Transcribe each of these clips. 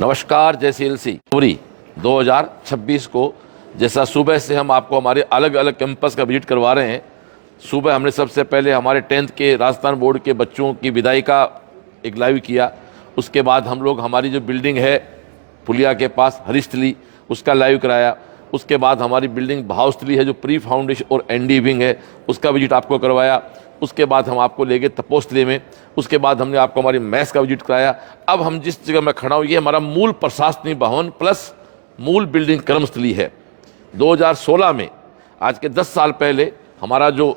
नमस्कार। जय सीएलसी फरवरी 2026 को जैसा सुबह से हम आपको हमारे अलग अलग कैंपस का विजिट करवा रहे हैं। सुबह हमने सबसे पहले हमारे 10th के राजस्थान बोर्ड के बच्चों की विदाई का एक लाइव किया। उसके बाद हम लोग हमारी जो बिल्डिंग है पुलिया के पास हरीस्थली उसका लाइव कराया। उसके बाद हमारी बिल्डिंग भावस्थली है जो प्री फाउंडेशन और एनडी विंग है उसका विजिट आपको करवाया। उसके बाद हम आपको ले गए तपोस्थली में। उसके बाद हमने आपको हमारी मैथ्स का विजिट कराया। अब हम जिस जगह मैं खड़ा हूँ ये हमारा मूल प्रशासनिक भवन प्लस मूल बिल्डिंग कर्मस्थली है। 2016 में आज के 10 साल पहले हमारा जो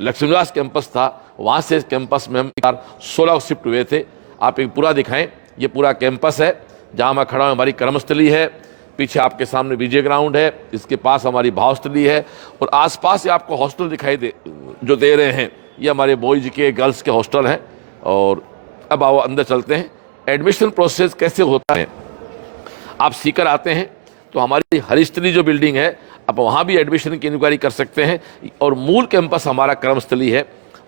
लक्ष्मीनिवास कैंपस था वहाँ से कैंपस में हम 16 शिफ्ट हुए थे। आप एक पूरा दिखाएं, ये पूरा कैंपस है जहाँ मैं खड़ा हूँ हमारी कर्मस्थली है। पीछे आपके सामने विजय ग्राउंड है, इसके पास हमारी भावस्थली है और आसपास ही आपको हॉस्टल दिखाई दे रहे हैं। ये हमारे बॉयज के गर्ल्स के हॉस्टल हैं। और अब आओ अंदर चलते हैं। एडमिशन प्रोसेस कैसे होता है, आप सीकर आते हैं तो हमारी हरीस्थली जो बिल्डिंग है आप वहाँ भी एडमिशन की इंक्वायरी कर सकते हैं। और मूल कैंपस हमारा कर्मस्थली है।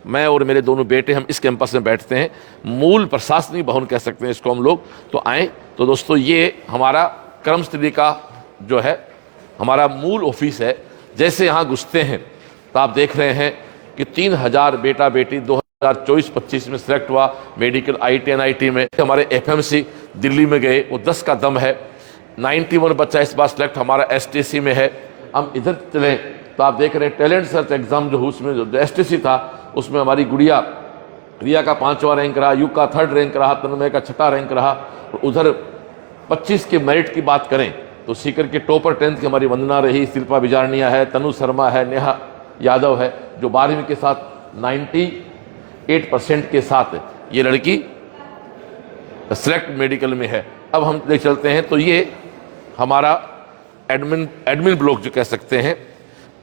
मैं और मेरे दोनों बेटे हम इस कैंपस में बैठते हैं। मूल प्रशासनिक भवन कह सकते हैं इसको हम लोग। तो आएँ तो दोस्तों ये हमारा कर्मस्थली का जो है हमारा मूल ऑफिस है। जैसे यहाँ घुसते हैं तो आप देख रहे हैं कि 3000 बेटा बेटी 2024-25 में सिलेक्ट हुआ मेडिकल IIT NIT में। हमारे FMC दिल्ली में गए वो 10 का दम है। 91 बच्चा इस बार सिलेक्ट हमारा STC में है। हम इधर चलें तो आप देख रहे हैं टैलेंट सर्च एग्जाम जो उसमें जो STC था उसमें हमारी गुड़िया रिया का 5वां रैंक रहा, युग का 3rd रैंक रहा, तन्मय का 6ठा रैंक रहा। और उधर 25 के मेरिट की बात करें तो सीकर के टॉपर 10th की हमारी वंदना रही, शिल्पा बिजारनिया है, तनु शर्मा है, नेहा यादव है जो 12वीं के साथ 98% के साथ ये लड़की सिलेक्ट मेडिकल में है। अब हम ले चलते हैं तो ये हमारा एडमिन ब्लॉक जो कह सकते हैं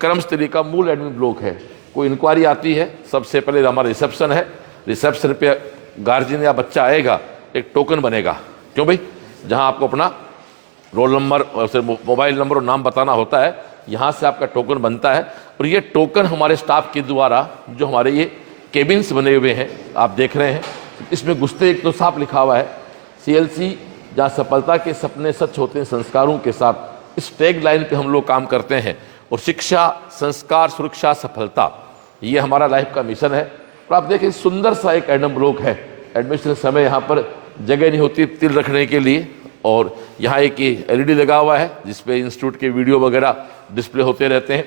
कर्मस्थली का मूल एडमिन ब्लॉक है। कोई इंक्वायरी आती है सबसे पहले हमारा रिसेप्शन है। रिसेप्शन पे गार्जियन या बच्चा आएगा एक टोकन बनेगा। क्यों भाई, जहां आपको अपना रोल नंबर और मोबाइल नंबर और नाम बताना होता है यहाँ से आपका टोकन बनता है। और ये टोकन हमारे स्टाफ के द्वारा जो हमारे ये केबिन्स बने हुए हैं आप देख रहे हैं, इसमें घुसते एक तो साफ लिखा हुआ है CLC जहाँ सफलता के सपने सच होते हैं संस्कारों के साथ। इस टैग लाइन पे हम लोग काम करते हैं। और शिक्षा संस्कार सुरक्षा सफलता ये हमारा लाइफ का मिशन है। और आप देखें सुंदर सा एक एडम ब्लॉक है। एडमिशन समय यहाँ पर जगह नहीं होती तिल रखने के लिए और यहाँ एक LED लगा हुआ है जिसपे इंस्टीट्यूट के वीडियो वगैरह डिस्प्ले होते रहते हैं।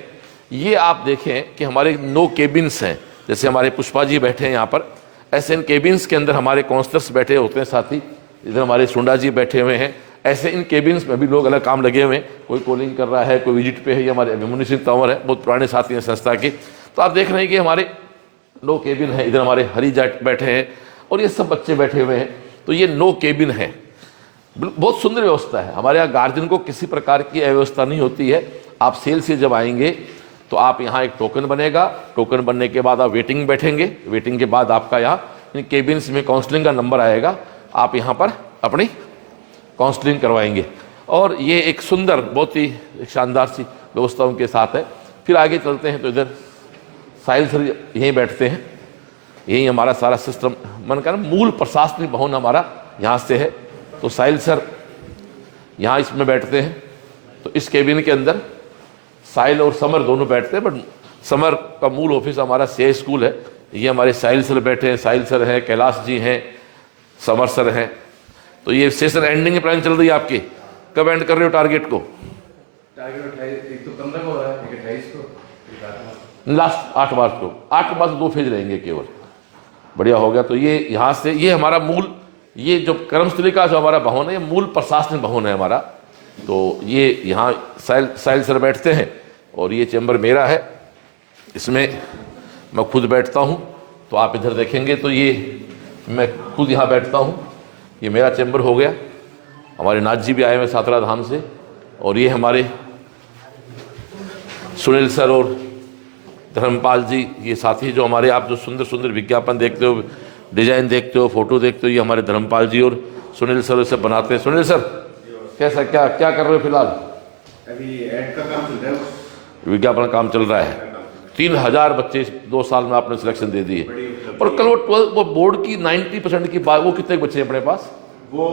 ये आप देखें कि हमारे 9 केबिन्स हैं। जैसे हमारे पुष्पा जी बैठे हैं यहाँ पर, ऐसे इन केबिन्स के अंदर हमारे काउंसलर्स बैठे होते हैं साथी। इधर हमारे सुंडा जी बैठे हुए हैं। ऐसे इन केबिन्स में भी लोग अलग काम लगे हुए हैं। कोई कॉलिंग कर रहा है, कोई विजिट पे है। ये हमारे अभिमन्यु सिंह तंवर है, बहुत पुराने साथी हैं संस्था के। तो आप देख रहे हैं कि हमारे 9 केबिन है। इधर हमारे हरी जाट बैठे हैं और ये सब बच्चे बैठे हुए हैं। तो ये 9 केबिन है। बहुत सुंदर व्यवस्था है। हमारे यहाँ गार्जियन को किसी प्रकार की अव्यवस्था नहीं होती है। आप सेल से जब आएंगे तो आप यहाँ एक टोकन बनेगा। टोकन बनने के बाद आप वेटिंग बैठेंगे। वेटिंग के बाद आपका यहाँ इन केबिन्स में काउंसलिंग का नंबर आएगा। आप यहाँ पर अपनी काउंसलिंग करवाएंगे। और ये एक सुंदर बहुत ही शानदार सी व्यवस्थाओं के साथ है। फिर आगे चलते हैं तो इधर साहिल सर यहीं बैठते हैं। यही हमारा सारा सिस्टम मन का मूल प्रशासनिक भवन हमारा यहाँ से है। तो साहिल सर यहाँ इसमें बैठते हैं। तो इस केबिन के अंदर साहिल और समर दोनों बैठते हैं। बट समर का मूल ऑफिस हमारा CI स्कूल है। ये हमारे साहिल सर बैठे हैं, साहिल सर हैं, कैलाश जी हैं, समर सर हैं। तो ये सेशन एंडिंग की प्लानिंग चल रही है आपकी, कब एंड कर रहे हो टारगेट को? एक तो 15 को हो रहा है, एक 28 को, लास्ट 8 मार्च को। 8 मार्च 2 फेज रहेंगे केवल। बढ़िया हो गया। तो ये यहाँ से ये हमारा मूल ये जो कर्मस्थली का जो हमारा भवन है ये मूल प्रशासनिक भवन है हमारा। तो ये यहाँ साहिल सर बैठते हैं और ये चैम्बर मेरा है। इसमें मैं खुद बैठता हूँ। तो आप इधर देखेंगे तो ये मैं खुद यहाँ बैठता हूँ। ये मेरा चैम्बर हो गया। हमारे नाथ जी भी आए हुए सातरा धाम से। और ये हमारे सुनील सर और धर्मपाल जी ये साथी जो हमारे आप जो सुंदर सुंदर विज्ञापन देखते हो, डिजाइन देखते हो, फोटो देखते हो, ये हमारे धर्मपाल जी और सुनील सर इसे बनाते हैं। सुनील सर कैसा क्या क्या कर रहे हो फिलहाल? अभी ऐड का काम चल रहा है, विज्ञापन काम चल रहा है। 3000 बच्चे 2 साल में आपने सिलेक्शन दे दिए। और कल वो बोर्ड की 90% की बात, वो कितने बच्चे हैं अपने पास? वो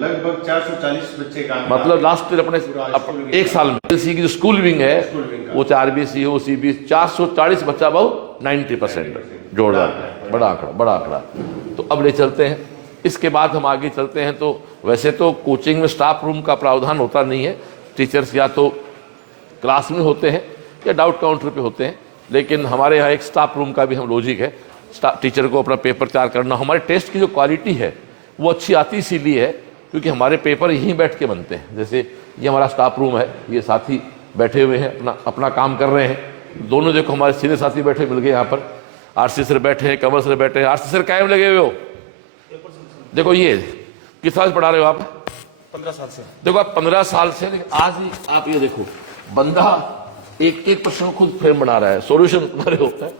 लगभग 440 बच्चे का मतलब लास्ट ईयर अपने एक साल में एलसी की जो स्कूल विंग है वो 4BC हो CBSE 440 बच्चा बहुत 90% जोरदार, बड़ा आंकड़ा। तो अब ले चलते हैं, इसके बाद हम आगे चलते हैं। तो वैसे तो कोचिंग में स्टाफ रूम का प्रावधान होता नहीं है, टीचर्स या तो क्लास में होते हैं या डाउट काउंटर पे होते हैं, लेकिन हमारे यहाँ एक स्टाफ रूम का भी हम लॉजिक है, टीचर को अपना पेपर तैयार करना। हमारे टेस्ट की जो क्वालिटी है वो अच्छी आती इसीलिए है क्योंकि हमारे पेपर यहीं बैठ के बनते हैं। जैसे ये हमारा स्टाफ रूम है, ये साथी बैठे हुए हैं अपना काम कर रहे हैं। दोनों देखो हमारे सीनियर साथी बैठे मिल गए यहाँ पर, RC सर बैठे हैं, कंवर सर बैठे हैं। RC सर कायम लगे हुए हो, देखो ये किस साल से पढ़ा रहे हो आप? 15 साल से। देखो आप 15 साल से, लेकिन आज ही आप ये देखो बंदा एक प्रश्न खुद फ्रेम बना रहा है, सॉल्यूशन बना रहे होता है,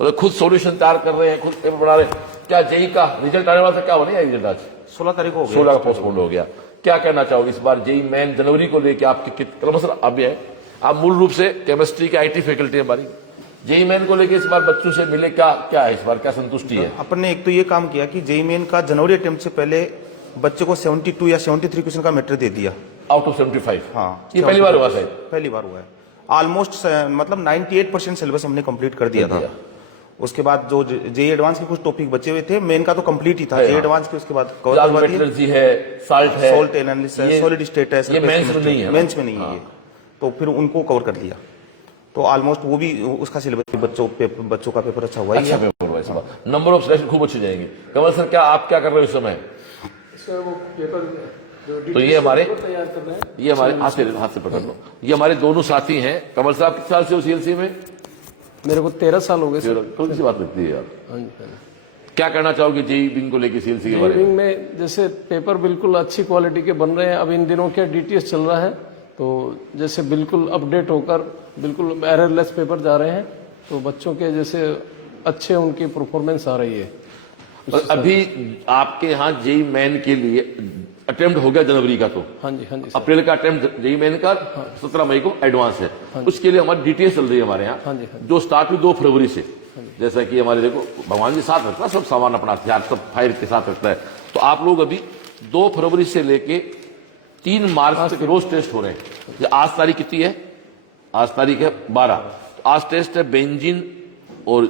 मतलब खुद सॉल्यूशन तैयार कर रहे हैं, खुद पेपर बना रहे हैं। क्या जेई का रिजल्ट आने वाला था, क्या होने रिजल्ट आज 16 तारीख को हो गया, 16 का पोस्टपोन हो गया। क्या कहना चाहोगे इस बार जेई मेन जनवरी को लेके आपके क्रमशः अब है? आप मूल रूप से केमिस्ट्री की IT फैकल्टी हमारी, जेई मेन को लेके इस बार बच्चों से मिले, क्या है इस बार, क्या संतुष्टि है? अपन ने एक तो ये काम किया कि जेई मेन का जनवरी अटेम्प्ट से पहले बच्चे को 72 या 73 क्वेश्चन का मैटर दे दिया आउट ऑफ 75। हाँ, ये पहली बार हुआ शायद, पहली बार हुआ है। ऑलमोस्ट मतलब 98% सिलेबस हमने कंप्लीट कर दिया था। उसके बाद जो जेई एडवांस के कुछ टॉपिक बचे हुए थे, मेन का तो कंप्लीट ही था, जेई एडवांस के उसके बाद कवर करवा दिया। मेटलर्जी है, साल्ट है, सॉल्ट एनालिसिस, सॉलिड स्टेट है, ये मेंस में नहीं है, मेंस में नहीं है ये, तो फिर उनको कवर कर दिया। तो ऑलमोस्ट वो भी उसका सिलेबस, बच्चों का पेपर अच्छा हुआ ही अच्छा है। पेपर हुआ इस बार, नंबर ऑफ सिलेक्शन खूब अच्छे जाएंगे। कमल सर क्या आप क्या कर रहे हो इस समय? वो पेपर तो ये हमारे तैयार कर रहे हैं। ये हमारे हाथ से पकड़ लो, ये हमारे दोनों साथी हैं। कमल साहब कितने साल से हो CLC में? मेरे को 13 साल हो गए सर। कौन सी बात लगती है यार? हाँ जी, हाँ क्या कहना चाहोगे जेई विंग को लेके, CLC के बारे जी। में? में जैसे पेपर बिल्कुल अच्छी क्वालिटी के बन रहे हैं। अब इन दिनों क्या DTS चल रहा है, तो जैसे बिल्कुल अपडेट होकर बिल्कुल एररलेस पेपर जा रहे हैं, तो बच्चों के जैसे अच्छे उनकी परफॉर्मेंस आ रही है। और अभी आपके यहाँ जेई मेन के लिए अटेम्प्ट हो गया जनवरी का, तो हाँ जी सर। अप्रैल का अटेम्प्ट जेई मेन का 17 मई को एडवांस है। उसके लिए हमारी DTS चल रही है हमारे यहाँ, जो स्टार्ट हुई 2 फरवरी से। जैसा कि हमारे देखो भगवान जी साथ रखता है, सब सामान अपना हथियार सब फायर के साथ रखता है। तो आप लोग अभी 2 फरवरी से लेके 3 मार्च तक रोज टेस्ट हो रहे हैं। आज तारीख कितनी है? आज तारीख है 12। तो आज टेस्ट है बेंजीन और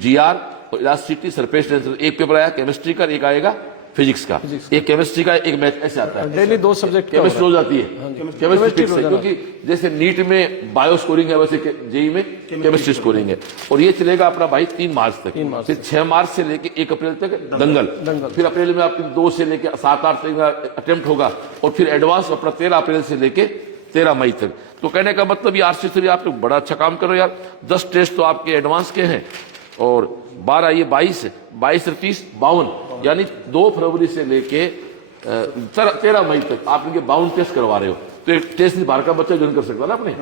GR और इलास्टिसिटी, सरफेस टेंशन। एक पेपर आया केमिस्ट्री का, एक आएगा फिजिक्स का, एक केमिस्ट्री का, एक मैथ, ऐसे आता है। डेली 2 सब्जेक्ट केमिस्ट्री हो जाती है, केमिस्ट्री फिक्स है, क्योंकि जैसे नीट में बायो स्कोरिंग है वैसे जेई में केमिस्ट्री स्कोरिंग है। और ये चलेगा अपना भाई 3 मार्च तक, फिर 6 मार्च से लेके 1 अप्रैल तक दंगल, फिर अप्रैल में आपकी 2 से लेके 7-8 तक अटेम्प्ट होगा, और फिर एडवांस अपना 13 अप्रैल से लेके 13 मई तक। तो कहने का मतलब ये RC सर आप लोग बड़ा अच्छा काम करो यार। 10 टेस्ट तो आपके एडवांस के हैं और 12 ये 22 और 30 52, यानी 2 फरवरी से लेके 13 मई तक आप इनके 52 टेस्ट करवा रहे हो। तो एक टेस्ट बाहर का बच्चा ज्वाइन कर सकता ना अपने।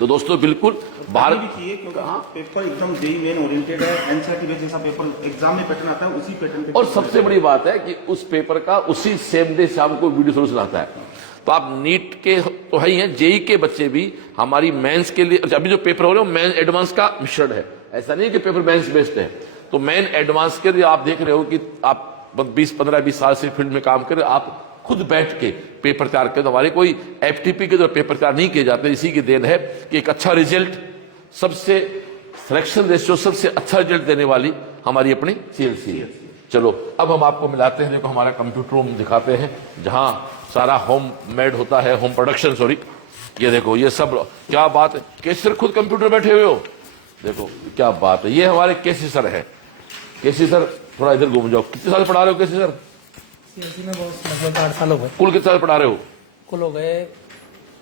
तो दोस्तों बिल्कुल बाहर भी चाहिए, क्योंकि पेपर एकदम जेई मेन ओरिएंटेड है। NCERT बेस्ड जैसा पेपर एग्जाम में पैटर्न आता है, उसी पैटर्न पे। और सबसे बड़ी बात है कि उस पेपर का उसी सेम डे शाम को वीडियो सोल्यूशन आता है। तो आप नीट के तो है ही हैं, जेई के बच्चे भी हमारी मेंस के लिए, अभी जो पेपर हो रहे हो मेन एडवांस का मिश्रण है, ऐसा नहीं कि पेपर मेंस बेस्ड है। तो मेन एडवांस के लिए आप देख रहे हो कि आप 15-20 साल से फील्ड में काम कर रहे हो, आप खुद बैठ के पेपर तैयार कर। हमारे कोई FTP के जो पेपर तैयार नहीं किए जाते, इसी की देन है कि एक अच्छा रिजल्ट, सबसे सिलेक्शन रेशियो सबसे अच्छा रिजल्ट देने वाली हमारी अपनी CLC है। चलो अब हम आपको मिलाते हैं, देखो हमारा कंप्यूटर रूम दिखाते हैं जहां सारा होम मेड होता है, होम प्रोडक्शन सॉरी। ये देखो ये सब क्या बात है, केसी सर खुद कंप्यूटर बैठे हुए हो, देखो क्या बात है। ये हमारे केसी सर है। केसी सर थोड़ा इधर घूम जाओ। कितने साल पढ़ा रहे हो केसी सर? CLC में बहुत लगभग 8 साल हो गए। कुल कितने साल पढ़ा रहे हो? कुल हो गए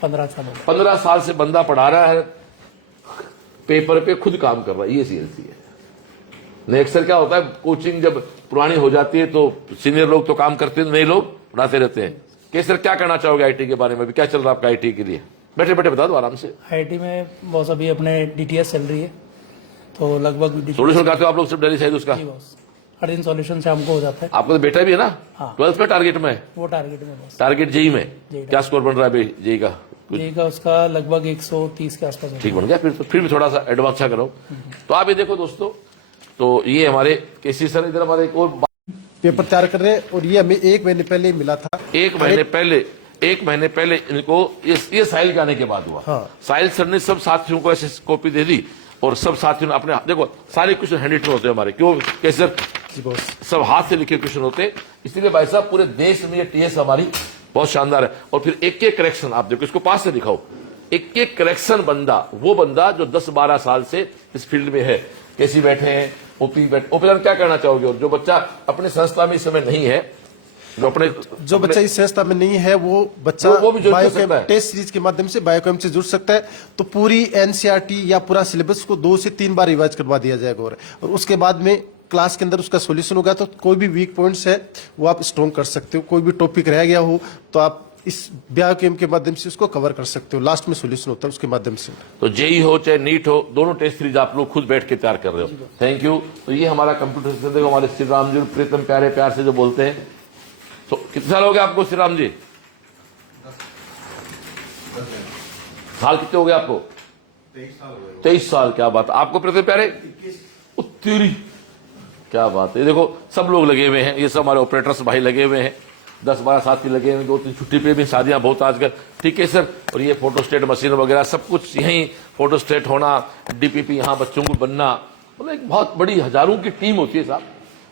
15 साल हो गए। 15 साल से बंदा पढ़ा रहा है, पेपर पे खुद काम कर रहा है। ये CLC है। नहीं अक्सर क्या होता है, कोचिंग जब पुरानी हो जाती है तो सीनियर लोग तो काम करते हैं, नए लोग पढ़ाते रहते हैं। केसी सर क्या कहना चाहोगे IT के बारे में? भी क्या चल रहा है आपका IT के लिए? बैठे बैठे बता दो आराम से। IT में बॉस अभी अपने DTS चल रही है, तो लगभग सोल्यूशन करते हो आप लोग सिर्फ डेली साइज उसका? जी बॉस, हर दिन सॉल्यूशन शाम को हो जाता है। आपका तो बेटा भी है ना? हाँ। 12th में टारगेट में है? वो टारगेट में बॉस। टारगेट जेई में जेई क्या स्कोर बन रहा है भाई जेई का? जेई का उसका लगभग 130 के आसपास है। ठीक बन गया, फिर भी थोड़ा सा एडवांस अच्छा करो। तो आप ये देखो दोस्तों, तो ये हमारे केसी सर, इधर हमारे एक और पेपर तैयार कर रहे हैं और ये हमें 1 महीने पहले ही मिला था। एक महीने पहले इनको ये साहिल के आने के बाद हुआ। हाँ। साहिल सर ने सब साथियों को ऐसे कॉपी दे दी और सब साथियों ने अपने, देखो सारे क्वेश्चन हैंड रिटन होते हैं हमारे, क्यों कैसे सर? जी बॉस। सब हाथ से लिखे क्वेश्चन होते हैं, इसलिए भाई साहब पूरे देश में ये टीएस हमारी बहुत शानदार है। और फिर एक एक करेक्शन आप देखो, इसको पास से दिखाओ, एक एक करेक्शन बंदा, वो बंदा जो 10-12 साल से इस फील्ड में है, कैसी बैठे हैं, ओपी क्या करना चाहोगे? और जो बच्चा अपने संस्था में इस समय नहीं है, जो बच्चा इस संस्था में नहीं है, वो बच्चा वो भी जुड़ सकता बायोकेम है। टेस्ट सीरीज के माध्यम से बायोकेम से जुड़ सकता है। तो पूरी एनसीईआरटी या पूरा सिलेबस को 2 से 3 बार रिवाइज करवा दिया जाएगा और उसके बाद में क्लास के अंदर उसका सॉल्यूशन होगा। तो कोई भी वीक पॉइंट्स है वो आप स्ट्रॉन्ग कर सकते हो, कोई भी टॉपिक रह गया हो तो आप इस बायोकेम के माध्यम से उसको कवर कर सकते हो। लास्ट में सॉल्यूशन होता है उसके माध्यम से। तो जेई हो चाहे नीट हो, दोनों टेस्ट सीरीज आप लोग खुद बैठ के तैयार कर रहे हो। Thank you. तो ये हमारा कंप्यूटर सेशन, देखो हमारे श्री राम जी प्रीतम प्यारे प्यार से जो बोलते हैं। तो कितने साल हो गए आपको श्री राम जी? साल कितने हो गए आपको? 23 साल। क्या बात। आपको प्रीतम प्यारे? 21। क्या बात है। देखो सब लोग लगे हुए हैं, ये सब हमारे ऑपरेटर्स भाई लगे हुए हैं, 10-12 साथी लगे हुए, 2-3 छुट्टी पे भी, शादियां बहुत आजकल। ठीक है सर। और ये फोटो स्टेट मशीन वगैरह सब कुछ यहीं फोटो स्टेट होना, डीपीपी यहाँ बच्चों को बनना, मतलब एक बहुत बड़ी हजारों की टीम होती है साहब,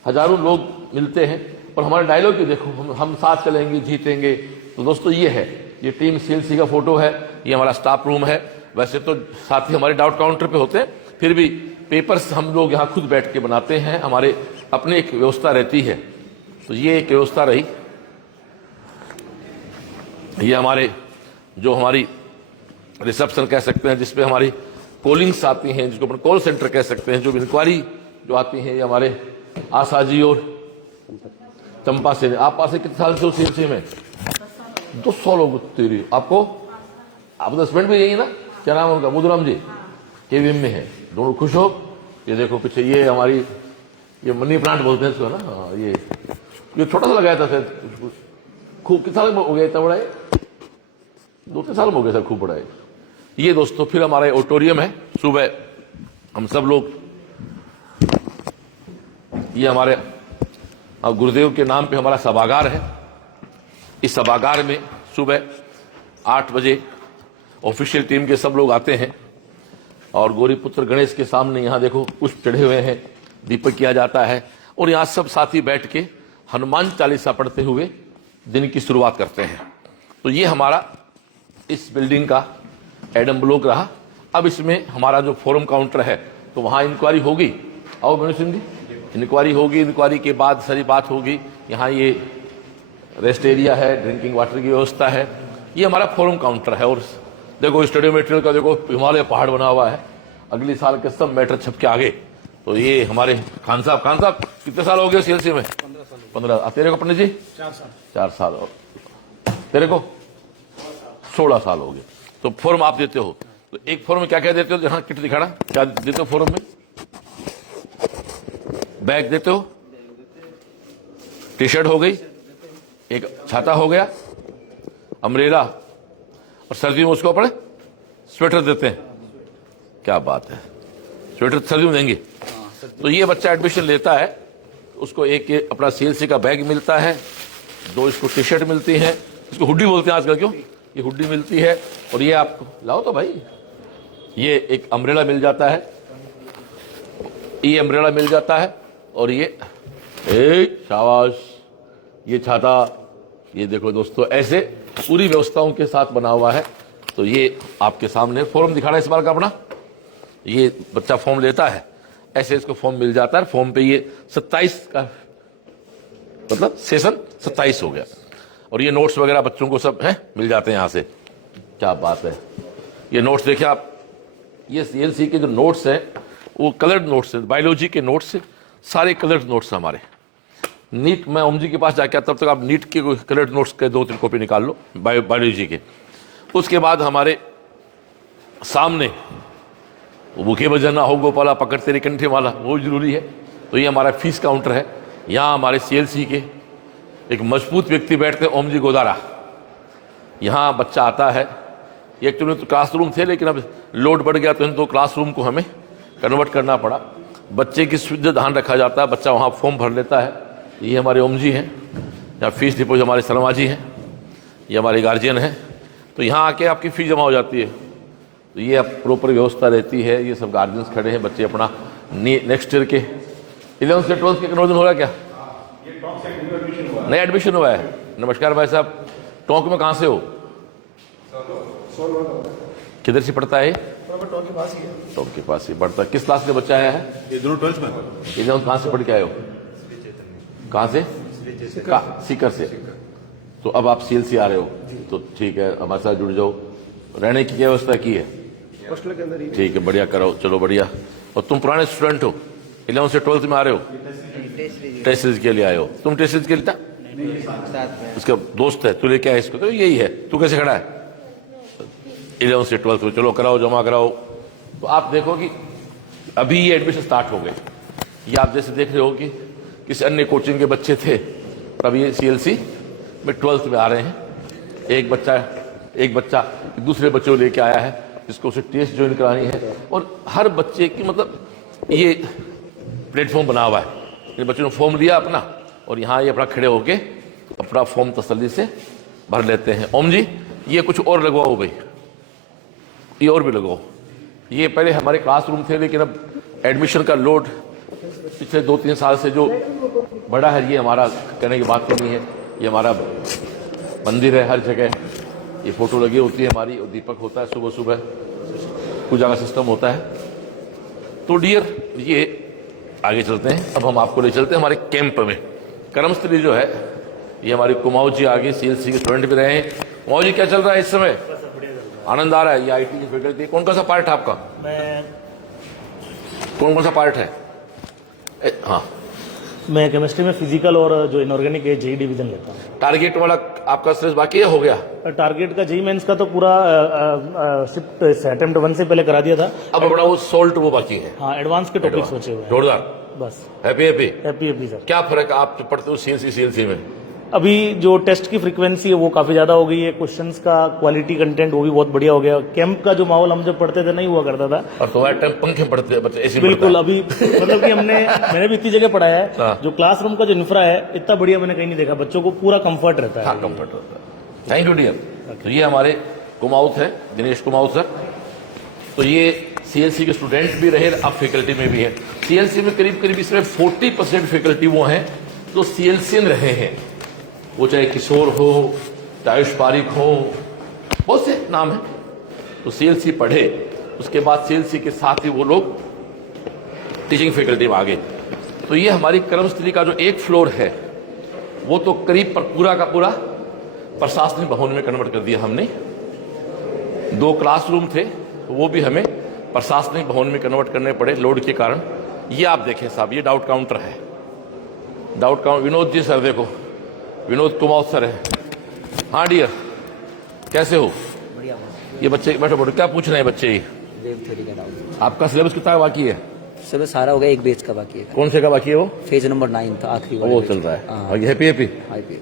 हजारों लोग मिलते हैं। और हमारे डायलॉग भी देखो, हम साथ चलेंगे जीतेंगे। तो दोस्तों ये है, ये टीम सीएलसी का फोटो है, ये हमारा स्टाफ रूम है। वैसे तो साथी हमारे डाउट काउंटर पे होते हैं, फिर भी पेपर्स हम लोग यहाँ खुद बैठ के बनाते हैं, हमारे अपने एक व्यवस्था रहती है। तो ये एक व्यवस्था रही। ये हमारे जो हमारी रिसेप्शन कह सकते हैं, जिसपे हमारी कॉलिंग्स आती हैं, जिसको अपन कॉल सेंटर कह सकते हैं, जो इंक्वायरी जो आती हैं, ये हमारे आशा जी और चंपा से। आप पास कितने साल से हो सीएमसी में? 2 साल हो गए। आपको आपका हस्बैंड भी यही है ना? क्या नाम है उनका? मुदुराम जी केवीएम में है। दोनों खुश हो? ये देखो पीछे ये हमारी, ये मनी प्लांट बोलते हैं इसको ना। हाँ, ये छोटा सा लगाया था सर। खूब कितने साल हो गया इतना बड़ा है? 2-3 साल में हो गया सर, खूब बड़ा है ये। दोस्तों फिर हमारा ऑडिटोरियम है, सुबह हम सब लोग, ये हमारे अब गुरुदेव के नाम पे हमारा सभागार है। इस सभागार में सुबह 8 बजे ऑफिशियल टीम के सब लोग आते हैं और गौरीपुत्र गणेश के सामने यहाँ देखो पुष्प चढ़े हुए हैं, दीपक किया जाता है और यहाँ सब साथी बैठ के हनुमान चालीसा पढ़ते हुए दिन की शुरुआत करते हैं। तो ये हमारा इस बिल्डिंग का एडम ब्लॉक रहा। अब इसमें हमारा जो फोरम काउंटर है, तो वहाँ इंक्वायरी होगी। आओ मनु सिंह जी, इंक्वायरी होगी। इंक्वायरी के बाद सारी बात होगी। यहाँ ये रेस्ट एरिया है, ड्रिंकिंग वाटर की व्यवस्था है। ये हमारा फोरम काउंटर है। और देखो स्टडी मटेरियल का देखो हिमालय पहाड़ बना हुआ है। अगले साल के सब मैटर छप के आगे। तो ये हमारे खान साहब कितने साल हो गए सीएलसी में? 15। तेरे को पंडित जी? 4 साल। और तेरे को 16 साल हो गए। तो फॉर्म आप देते हो, तो एक फॉर्म में क्या क्या देते हो? यहाँ किट दिखाना, क्या देते हो फॉर्म में? बैग देते हो, टी शर्ट हो गई, एक छाता हो गया, अम्ब्रेला, और सर्दियों में उसको अपने स्वेटर देते हैं। क्या बात है, स्वेटर सर्दियों में देंगे। तो ये बच्चा एडमिशन लेता है, उसको एक अपना सीएलसी का बैग मिलता है, 2 इसको टी शर्ट मिलती है, इसको हुड्डी बोलते हैं आजकल, क्यों ये हुड्डी मिलती है। और ये आपको लाओ तो भाई, ये एक अम्ब्रेला मिल जाता है, ये अम्ब्रेला मिल जाता है। और ये शाबाश, ये छाता, ये देखो दोस्तों ऐसे पूरी व्यवस्थाओं के साथ बना हुआ है। तो ये आपके सामने फॉर्म दिखा रहा है इस बार का अपना। ये बच्चा फॉर्म लेता है, ऐसे इसको फॉर्म मिल जाता है। फॉर्म पे ये 27 का मतलब सेशन 27 हो गया। और ये नोट्स वगैरह बच्चों को सब है मिल जाते हैं यहाँ से। क्या बात है, ये नोट्स देखिए आप, ये सीएलसी के जो नोट्स हैं वो कलर्ड नोट्स हैं, बायोलॉजी के नोट्स हैं, सारे कलर्ड नोट्स हमारे। नीट, मैं ओम जी के पास जाके तब तक आप नीट के कलर्ड नोट्स के 2-3 कॉपी निकाल लो बायोलॉजी के। उसके बाद हमारे सामने भूखे बजना हो गोपाला पकड़ तेरी कंठे वाला, वो जरूरी है। तो ये हमारा फीस काउंटर है। यहाँ हमारे सीएलसी के एक मजबूत व्यक्ति बैठते हैं, ओम जी गोदारा। यहाँ बच्चा आता है, ये एक्चुअली तो क्लासरूम थे, लेकिन अब लोड बढ़ गया तो इन 2 क्लासरूम को हमें कन्वर्ट करना पड़ा। बच्चे की सुविधा ध्यान रखा जाता है, बच्चा वहाँ फॉर्म भर लेता है, ये हमारे ओम जी हैं, यहाँ फीस डिपोजिट हमारे शर्मा जी हैं, ये हमारे गार्जियन हैं। तो यहाँ आके आपकी फ़ीस जमा हो जाती है, तो ये अब प्रॉपर व्यवस्था रहती है। ये सब गार्जियंस खड़े हैं, बच्चे अपना नेक्स्ट ईयर के 11th से 12th के कन्वर्जन हो रहा है क्या? नया एडमिशन हुआ है। नमस्कार भाई साहब, टोंक में कहाँ से हो? किधर से पढ़ता है? टोंक के पास ही पढ़ता है। किस क्लास का बच्चा आया है? ये दोनों 12th में। ये कहाँ से पढ़ के आए हो? कहाँ से? सीकर से। तो अब आप CLC आ रहे हो, तो ठीक है, हमारे साथ जुड़ जाओ। रहने की क्या व्यवस्था की है? हॉस्टल के अंदर ही। ठीक है, बढ़िया करो, चलो बढ़िया। और तुम पुराने स्टूडेंट हो, 11th से 12th में आ रहे हो, टेस्ट सीरीज के लिए आए हो। तुम टेस्ट सीरीज के लिए उसका दोस्त है, तू लेके आया इसको, तो यही है। तू कैसे खड़ा है? 11th से 12th में, चलो कराओ, जमा कराओ। तो आप देखो कि अभी ये एडमिशन स्टार्ट हो गए। ये आप जैसे देख रहे हो कि किसी अन्य कोचिंग के बच्चे थे, और अभी ये CLC में 12th में आ रहे हैं। एक बच्चा दूसरे बच्चे को लेके आया है, जिसको उसे टेस्ट ज्वाइन करानी है। और हर बच्चे की मतलब ये प्लेटफॉर्म बना हुआ है। इन बच्चों ने फॉर्म लिया अपना, और यहाँ ये अपना खड़े होके अपना फॉर्म तसल्ली से भर लेते हैं। ओम जी, ये कुछ और लगवाओ भाई, ये और भी लगाओ। ये पहले हमारे क्लासरूम थे, लेकिन अब एडमिशन का लोड पिछले 2-3 साल से जो बड़ा है, ये हमारा कहने की बात नहीं है। ये हमारा मंदिर है, हर जगह ये फोटो लगी होती है हमारी, और दीपक होता है सुबह सुबह, पूजा का सिस्टम होता है। तो डियर, ये आगे चलते हैं। अब हम आपको ले चलते हैं हमारे कैंप में। कर्मस्थली जो है, ये हमारे कुमाऊं जी आगे CLC के स्टूडेंट भी रहे हैं। कुमाऊं जी, क्या चल रहा है इस समय? आनंद आ रहा है? ये IT की फैकल्टी, कौन सा पार्ट है आपका? कौन सा पार्ट है? हाँ, मैं केमिस्ट्री में फिजिकल और जो इनऑर्गेनिक है JEE डिवीजन लेता हूँ। टारगेट वाला आपका स्ट्रेस बाकी है, हो गया? टारगेट का JEE मेंस का तो पूरा शिफ्ट अटेम्प्ट 1 से पहले करा दिया था। अब अपना वो सोल्ट वो बाकी है। हाँ, एडवांस के टॉपिक्स बचे हुए हैं। जोरदार, बस हैप्पी सर। क्या फर्क आप जो पढ़ते हो CLC में? अभी जो टेस्ट की फ्रीक्वेंसी है वो काफी ज्यादा हो गई है। क्वेश्चंस का क्वालिटी कंटेंट वो भी बहुत बढ़िया हो गया। कैंप का जो माहौल हम जब पढ़ते थे नहीं हुआ करता था। और तुम्हारे टाइम पंखे पढ़ते थे बच्चे, ऐसे बिल्कुल। अभी मतलब कि मैंने भी इतनी जगह पढ़ाया है, जो क्लासरूम का जो इंफ्रा है इतना बढ़िया मैंने कहीं नहीं देखा। बच्चों को पूरा कंफर्ट रहता है। हाँ, कंफर्ट होता है। Thank you dear. तो ये हमारे कुमाऊत है, दिनेश कुमाऊत सर। तो ये CLC के स्टूडेंट भी रहे, अब फैकल्टी में भी है। CLC में करीब इसमें 40% फैकल्टी वो हैं जो CLCN रहे हैं। वो चाहे किशोर हो, चाहे आयुष पारिक हो, बहुत से नाम है। तो CLC पढ़े, उसके बाद CLC के साथ ही वो लोग टीचिंग फैकल्टी में आ गए। तो ये हमारी कर्मस्थली का जो एक फ्लोर है, वो तो करीब पूरा का पूरा प्रशासनिक भवन में कन्वर्ट कर दिया हमने। 2 क्लासरूम थे, वो भी हमें प्रशासनिक भवन में कन्वर्ट करने पड़े लोड के कारण। ये आप देखें साहब, ये डाउट काउंटर है। Doubt counter Vinod ji sir, देखो विनोद कुमार सर है। हाँ डियर, कैसे हो? बढ़िया। ये बच्चे बैठो बैठो, क्या पूछ रहे हैं बच्चे? वेव थ्योरी का डाउट। आपका सिलेबस कितना बाकी है? सिलेबस सारा हो गया, एक बेच का बाकी है। कौन से का बाकी है? वो फेज नंबर 9 था, आखिरी वाला वो बेच। चल रहा है। हाँ। और ये हैप्पी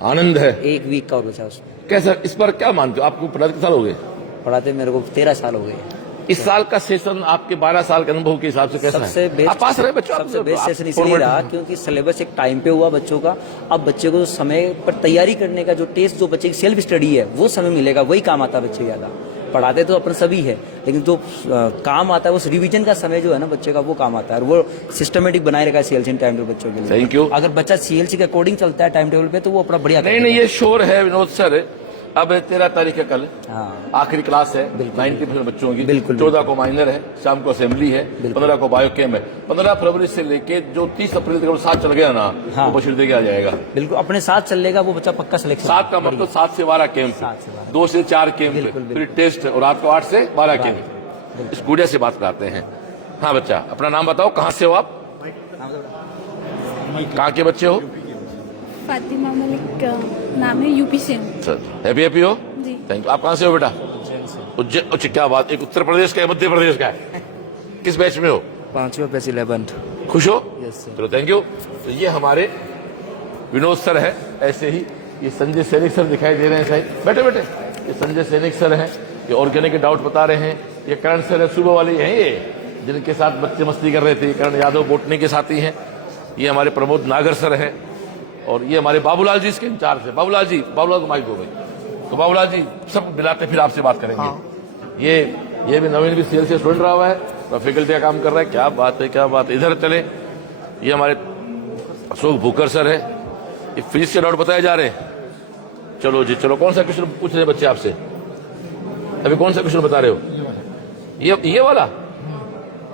आनंद है। 1 वीक का और बचा उसमें। कैसा, इस पर क्या मानते हो? आपको पढ़ाते कितने साल हो गए? पढ़ाते मेरे को 13 साल हो गए। इस साल का सेशन आपके 12 साल के अनुभव के हिसाब से कैसा सबसे है? बेस्ट आप पास रहे बच्चों? सबसे बेस्ट सेशन इसलिए रहा क्योंकि सिलेबस एक टाइम पे हुआ बच्चों का। अब बच्चे को समय पर तैयारी करने का जो टेस्ट, जो बच्चे की सेल्फ स्टडी है, वो समय मिलेगा, वही काम आता है बच्चे ज्यादा। पढ़ाते तो अपन सभी है, लेकिन जो काम आता है उस रिवीजन का समय जो है ना बच्चे का, वो काम आता है। और वो सिस्टमेटिक बनाए रखा है CLC टाइम टेबल बच्चों के लिए। Thank you. अगर बच्चा CLC के अकॉर्डिंग चलता है टाइम टेबल पे, तो वो अपना बढ़िया नहीं, ये श्योर है विनोद सर। अब 13 तारीख है कल, हाँ, आखिरी क्लास है 90% बच्चों की। 14 को माइनर है, शाम को असेंबली है, 15 को बायो कैम्प है। 15 फरवरी से लेके जो 30 अप्रैल तक साथ चल गया ना, हाँ, वो बशीर दे के आ जाएगा। बिल्कुल अपने साथ चलेगा वो बच्चा, पक्का सिलेक्शन। 7 का मतलब 7 से 12 कैंप, 2 से 4 कैंप, फिर टेस्ट, और रात को 8 से 12 कैंप। इस गुड़िया से बात कराते हैं। हाँ बच्चा, अपना नाम बताओ, कहाँ से हो आप? कहाँ के बच्चे हो? फातिमा मलिक नाम है, UP से हूँ। सर हैप्पी हो? Thank you. आप कहाँ से हो बेटा? उज्जैन। अच्छा, क्या बात। एक उत्तर प्रदेश का है, मध्य प्रदेश का है। किस बैच में हो? 5वीं बैच 11th। खुश हो? Yes sir. चलो थैंक यू। तो ये हमारे विनोद सर है। ऐसे ही ये संजय सैनिक सर दिखाई दे रहे हैं साहब, बैठे बैठे। ये संजय सैनिक सर हैं, ये ऑर्गेनिक के डाउट बता रहे हैं। ये करण सर है, सुबह वाले हैं ये, जिनके साथ बच्चे मस्ती कर रहे थे। करण यादव बोटनी के साथी हैं। ये हमारे प्रमोद नागर सर हैं, और ये हमारे बाबूलाल जी इसके इंचार्ज है। बाबूलाल जी, बाबूलाल को माइक दो भाई। तो बाबूलाल जी सब मिलाते फिर आपसे बात करेंगे। ये भी नवीन भी सीएल से स्टूडेंट रहा हुआ है, तो फैकल्टी का काम कर रहा है। क्या बात है, क्या बात है। इधर चले, ये हमारे अशोक भूकर सर है। ये फिजिक्स के डाउट बताए जा रहे हैं। चलो जी चलो, कौन सा क्वेश्चन पूछ रहे हैं बच्चे आपसे? अभी कौन सा क्वेश्चन बता रहे हो? ये वाला?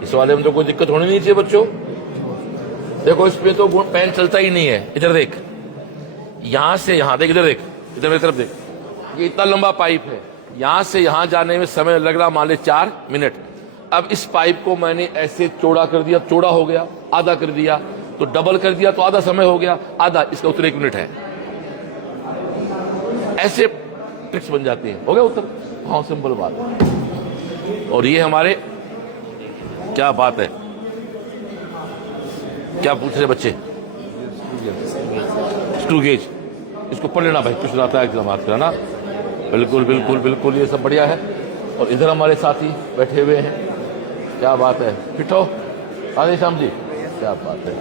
इस वाले में तो कोई दिक्कत होनी नहीं चाहिए बच्चों। देखो इसमें तो पेन चलता ही नहीं है। इधर देख, यहां से यहां देख, इधर देख, इधर मेरी तरफ देख। ये इतना लंबा पाइप है, यहां से यहां जाने में समय लग रहा मान ले 4 मिनट। अब इस पाइप को मैंने ऐसे चौड़ा कर दिया, चौड़ा हो गया, आधा कर दिया तो डबल कर दिया तो आधा समय हो गया, आधा, इसका उत्तर 1 मिनट है। ऐसे ट्रिक्स बन जाती हैं। हो गया उत्तर? हाँ, सिंपल बात। और ये हमारे, क्या बात है, क्या पूछ रहे बच्चे? स्क्रू गेज, इसको पढ़ लेना भाई, कुछ आता है एकदम बात कराना। बिल्कुल बिल्कुल बिल्कुल, ये सब बढ़िया है। और इधर हमारे साथी बैठे हुए हैं। क्या बात है, फिट हो राधे श्याम जी? क्या बात है।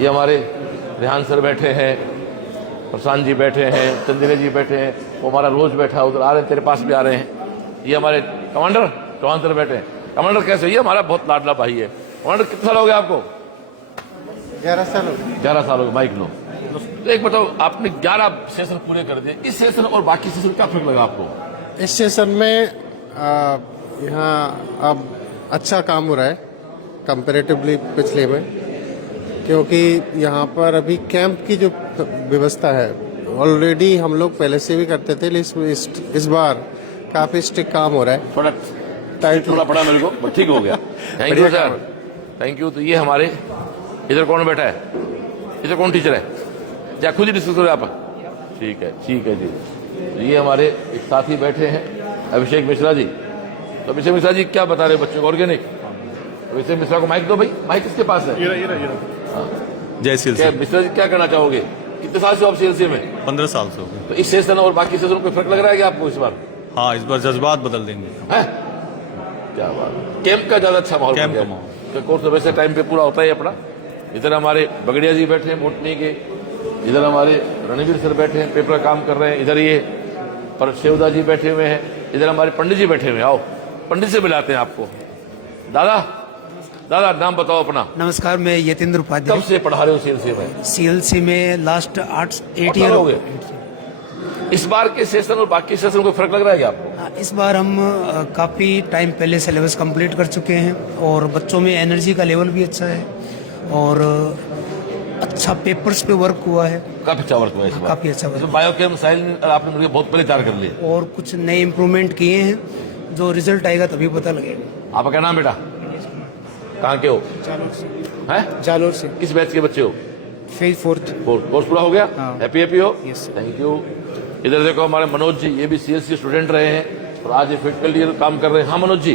ये हमारे रेहान सर बैठे हैं, प्रशांत जी बैठे हैं, चंदिनी जी बैठे हैं, वो हमारा रोज बैठा है उधर, आ रहे हैं, तेरे पास भी आ रहे हैं। ये हमारे कमांडर चौहान सर बैठे हैं। कमांडर कैसे? ये हमारा बहुत लाडला भाई है। कमांडर कितने साल हो गए आपको? 11 साल 11 साल हो गए। माइक लो। तो एक बताओ, आपने 11 सेशन पूरे कर दिए, इस सेशन और बाकी सेशन क्या फर्क लगा आपको? इस सेशन में यहाँ अब अच्छा काम हो रहा है कंपैरेटिवली पिछले में, क्योंकि यहाँ पर अभी कैंप की जो व्यवस्था है ऑलरेडी हम लोग पहले से भी करते थे, लेकिन इस बार काफी स्ट्रिक्ट काम हो रहा है। थोड़ा टाइट थोड़ा पड़ा मेरे को, ठीक हो गया। Thank you sir, thank you. तो ये हमारे इधर कौन बैठा है? इधर कौन टीचर है? या खुद ही डिस्कस करो आप? ठीक है जी। तो ये हमारे एक साथी बैठे हैं, अभिषेक मिश्रा जी। तो अभिषेक मिश्रा जी क्या बता रहे हैं बच्चों को? ऑर्गेनिक। अभिषेक मिश्रा को माइक दो भाई। माइक किसके पास है? जय सीएलसी। मिश्रा जी क्या करना चाहोगे? कितने साल से आप सीएलसी में? 15 साल से हो गए। तो इस सेशन और बाकी सेशन में फर्क लग रहा है क्या आपको इस बार? हाँ, इस बार जज्बात बदल देंगे। है? क्या बात। कैंप का ज्यादा अच्छा माहौल। कैंप का माहौल। कोर्स तो वैसे टाइम पे पूरा होता है अपना। इधर हमारे बगड़िया जी बैठे हैं मोटनी के, इधर हमारे रणवीर सर बैठे हैं, पेपर काम कर रहे हैं। इधर ये परशेवदा जी बैठे हुए हैं, इधर हमारे पंडित जी बैठे हुए हैं। आओ पंडित से मिलाते हैं आपको। दादा नाम बताओ अपना। नमस्कार, मैं यतेंद्र उपाध्याय। कब से पढ़ा रहे हो सीएलसी में? सीएलसी में लास्ट 8 ईयर हो गए। इस बार के सेशन और बाकी सेशन को फर्क लग रहा है क्या आपको? इस बार हम काफी टाइम पहले सिलेबस कंप्लीट कर चुके हैं और बच्चों में एनर्जी का लेवल भी अच्छा है और अच्छा पेपर्स पे वर्क हुआ है। काफी अच्छा वर्क हुआ है इस बार। काफी अच्छा वर्क। बायोकेम साइंस आपने मुझे बहुत पहले तैयार कर लिया और कुछ नए इम्प्रूवमेंट किए हैं, जो रिजल्ट आएगा तभी पता लगेगा। आपका क्या नाम बेटा? कहाँ के हो? जालोर से। किस बैच के बच्चे हो? Phase 4th। कोर्स पूरा हो गया? हैप्पी हो? यस। Thank you. इधर देखो हमारे मनोज जी, ये भी सीएससी स्टूडेंट रहे हैं और आज ये फैकल्टी काम कर रहे हैं। हाँ मनोज जी,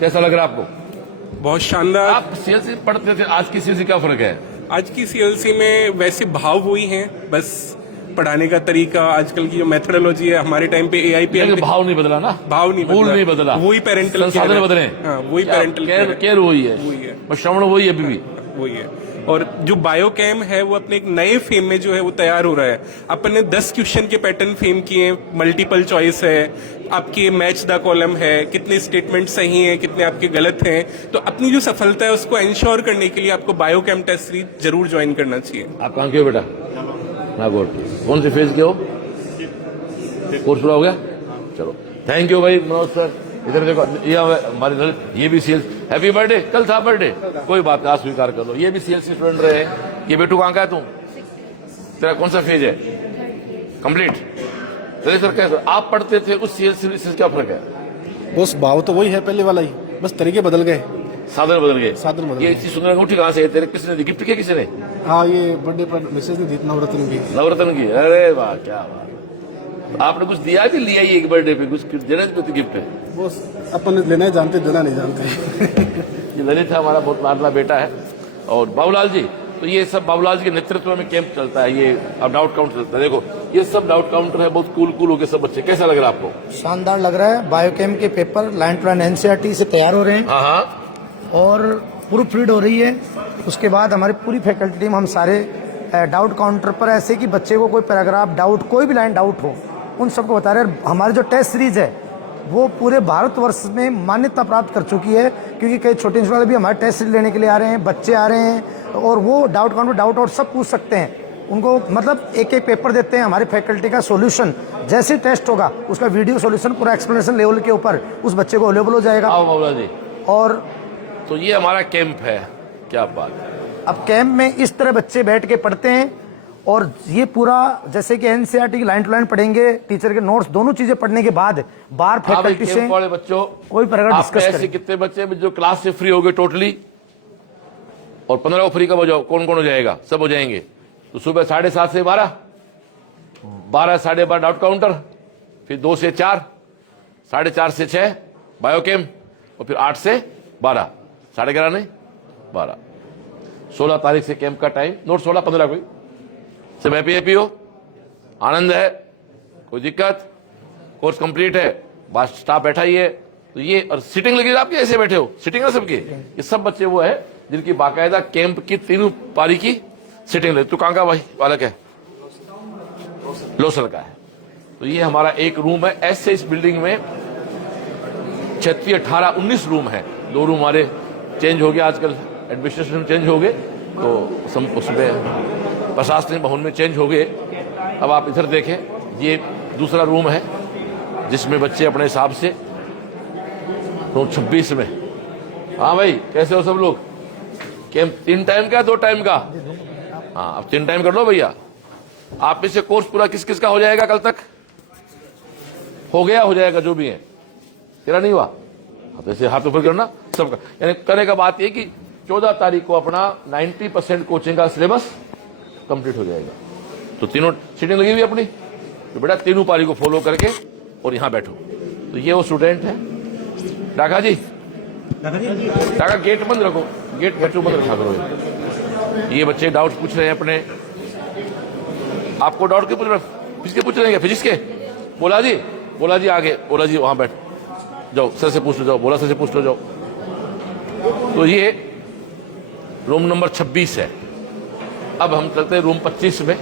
कैसा लग रहा है आपको? बहुत शानदार। आप सीएलसी पढ़ते थे, आज की सीएलसी क्या फर्क है? आज की सीएलसी में वैसे भाव हुई हैं, बस पढ़ाने का तरीका, आजकल की जो मेथोडोलॉजी है, हमारे टाइम पे एआईपीएल भाव नहीं बदला ना, भाव नहीं मूल नहीं बदला, वही पेरेंटल संसाधन बदले। हाँ, वही पेरेंटल केयर वही है, श्रवण वही है, अभी भी वही है। और जो बायोकेम है वो अपने एक नए फेम में जो है वो तैयार हो रहा है। अपन ने 10 क्वेश्चन के पैटर्न फेम किए, मल्टीपल चॉइस है, आपके मैच द कॉलम है, कितने स्टेटमेंट सही हैं, कितने आपके गलत हैं। तो अपनी जो सफलता है उसको इंश्योर करने के लिए आपको बायोकेम टेस्ट सीरीज जरूर ज्वाइन करना चाहिए। आप कहाँ के हो बेटा? नागौर। कौन से फेज के हो? कोर्स पूरा हो गया? चलो थैंक यू भाई मनोज सर। इधर देखो, ये हमारे ये भी सीएल, हैप्पी बर्थडे। कल था बर्थडे, कोई बात नहीं, स्वीकार कर लो। ये भी सीएलसी स्टूडेंट रहे हैं। ये बेटू कहाँ का है तू? तेरा कौन सा फेज है? कंप्लीट। चलिए सर, कैसे आप पढ़ते थे उस सीएलसी से क्या फर्क है? बस भाव तो वही है पहले वाला ही, बस तरीके बदल गए, साधन बदल गए। साधन बदल ये चीज सुनने को उठी कहाँ से? तेरे किसने दी? गिफ्ट किया किसी ने? हाँ, ये बर्थडे पर मैसेज दी नवरत्न की। नवरत्न की? अरे वाह, क्या बात। आपने कुछ दिया कि लिया ही एक बर्थडे पे? कुछ देना तो गिफ्ट है? बस अपन लेना ही जानते, देना नहीं जानते। ये ललित है, हमारा बहुत लाडला बेटा है। और बाबूलाल जी, तो ये सब बाबूलाल जी के नेतृत्व में कैंप चलता है। ये अब डाउट काउंटर चलता है। देखो ये सब डाउट काउंटर है, बहुत कूल हो गए सब बच्चे। कैसा लग रहा है आपको? शानदार लग रहा है। बायोकेम के पेपर लाइन प्लान एनसीईआरटी से तैयार हो रहे हैं। हाँ, और प्रूफ रीड हो रही है। उसके बाद हमारी पूरी फैकल्टी टीम, हम सारे डाउट काउंटर पर ऐसे कि बच्चे को कोई पैराग्राफ डाउट, कोई भी लाइन डाउट हो, उन सबको बता रहे हैं। हमारी जो टेस्ट सीरीज है वो पूरे भारतवर्ष में मान्यता प्राप्त कर चुकी है, क्योंकि कई छोटे इंस्टीट्यूट वाले भी हमारे टेस्ट सीरीज लेने के लिए आ रहे हैं, बच्चे आ रहे हैं और वो डाउट काउंटर डाउट आउट सब पूछ सकते हैं। उनको मतलब एक एक पेपर देते हैं, हमारी फैकल्टी का सॉल्यूशन जैसे टेस्ट होगा उसका वीडियो सॉल्यूशन पूरा एक्सप्लेनेशन लेवल के ऊपर उस बच्चे को अवेलेबल हो जाएगा। आओ बाबूलाल जी, और तो ये हमारा कैंप है, क्या बात है। अब कैंप में इस तरह बच्चे बैठ के पढ़ते हैं और ये पूरा जैसे कि एनसीईआरटी की लाइन टू लाइन पढ़ेंगे, टीचर के नोट्स दोनों चीजें पढ़ने के बाद बाहर फैकल्टी से वाले बच्चों कोई पैराग्राफ डिस्कस ऐसे करें। कितने बच्चे जो क्लास से फ्री हो गए टोटली, और 15 को फ्री कब हो जाओ, कौन कौन हो जाएगा, सब हो जाएंगे। तो सुबह 7:30 से 12, 12 साढ़े 12 डाउट काउंटर, फिर 2 से 4, 4:30 से 6 बायोकेम, और फिर 8 से 12, 11:30 नहीं 12। 16 तारीख से कैंप का टाइम, नोट 16-15 कोई सब हैप्पी हो, आनंद है, कोई दिक्कत, कोर्स कंप्लीट है, बस स्टाफ बैठा ही है। तो ये और सिटिंग लगी, आपके ऐसे बैठे हो, सिटिंग है सबके, ये सब बच्चे वो है जिनकी बाकायदा कैंप की 3 पारी की सिटिंग लगी। तू कहाँ का भाई बालक है? लोसर का है। तो ये हमारा एक रूम है। ऐसे इस बिल्डिंग में 36, 18, 19 रूम है। 2 रूम हमारे चेंज हो गया, आजकल एडमिनिस्ट्रेशन चेंज हो गए, तो उसमें प्रशासनिक भवन में चेंज हो गए। अब आप इधर देखें, ये दूसरा रूम है जिसमें बच्चे अपने हिसाब से 26 में। हाँ भाई, कैसे हो सब लोग? कैंप 3 टाइम का 2 टाइम का? हाँ, अब 3 टाइम कर लो भैया। आप में से कोर्स पूरा किस किस का हो जाएगा कल तक? हो गया, हो जाएगा, जो भी है। तेरा नहीं हुआ? तो ऐसे हाथ ऊपर करना सबका। यानी करने का बात ये कि 14 तारीख को अपना 90% कोचिंग का सिलेबस कंप्लीट हो जाएगा। तो तीनों सीटें लगी हुई अपनी, तो बेटा तीनों पारी को फॉलो करके और यहां बैठो। तो ये वो स्टूडेंट है। डाका जी, डाका गेट बंद रखो, गेट बच्चों बंद रखा करो। ये बच्चे डाउट पूछ रहे हैं अपने। आपको डाउट क्यों पूछ रहे हैं? किसके पूछ रहे हैं? फिजिक्स के? बोला जी, बोला जी आगे, बोला जी वहां बैठ जाओ, सर से पूछ लो जाओ, बोला सर से पूछ लो जाओ। तो ये रूम नंबर 26 है। अब हम चलते हैं रूम 25 में।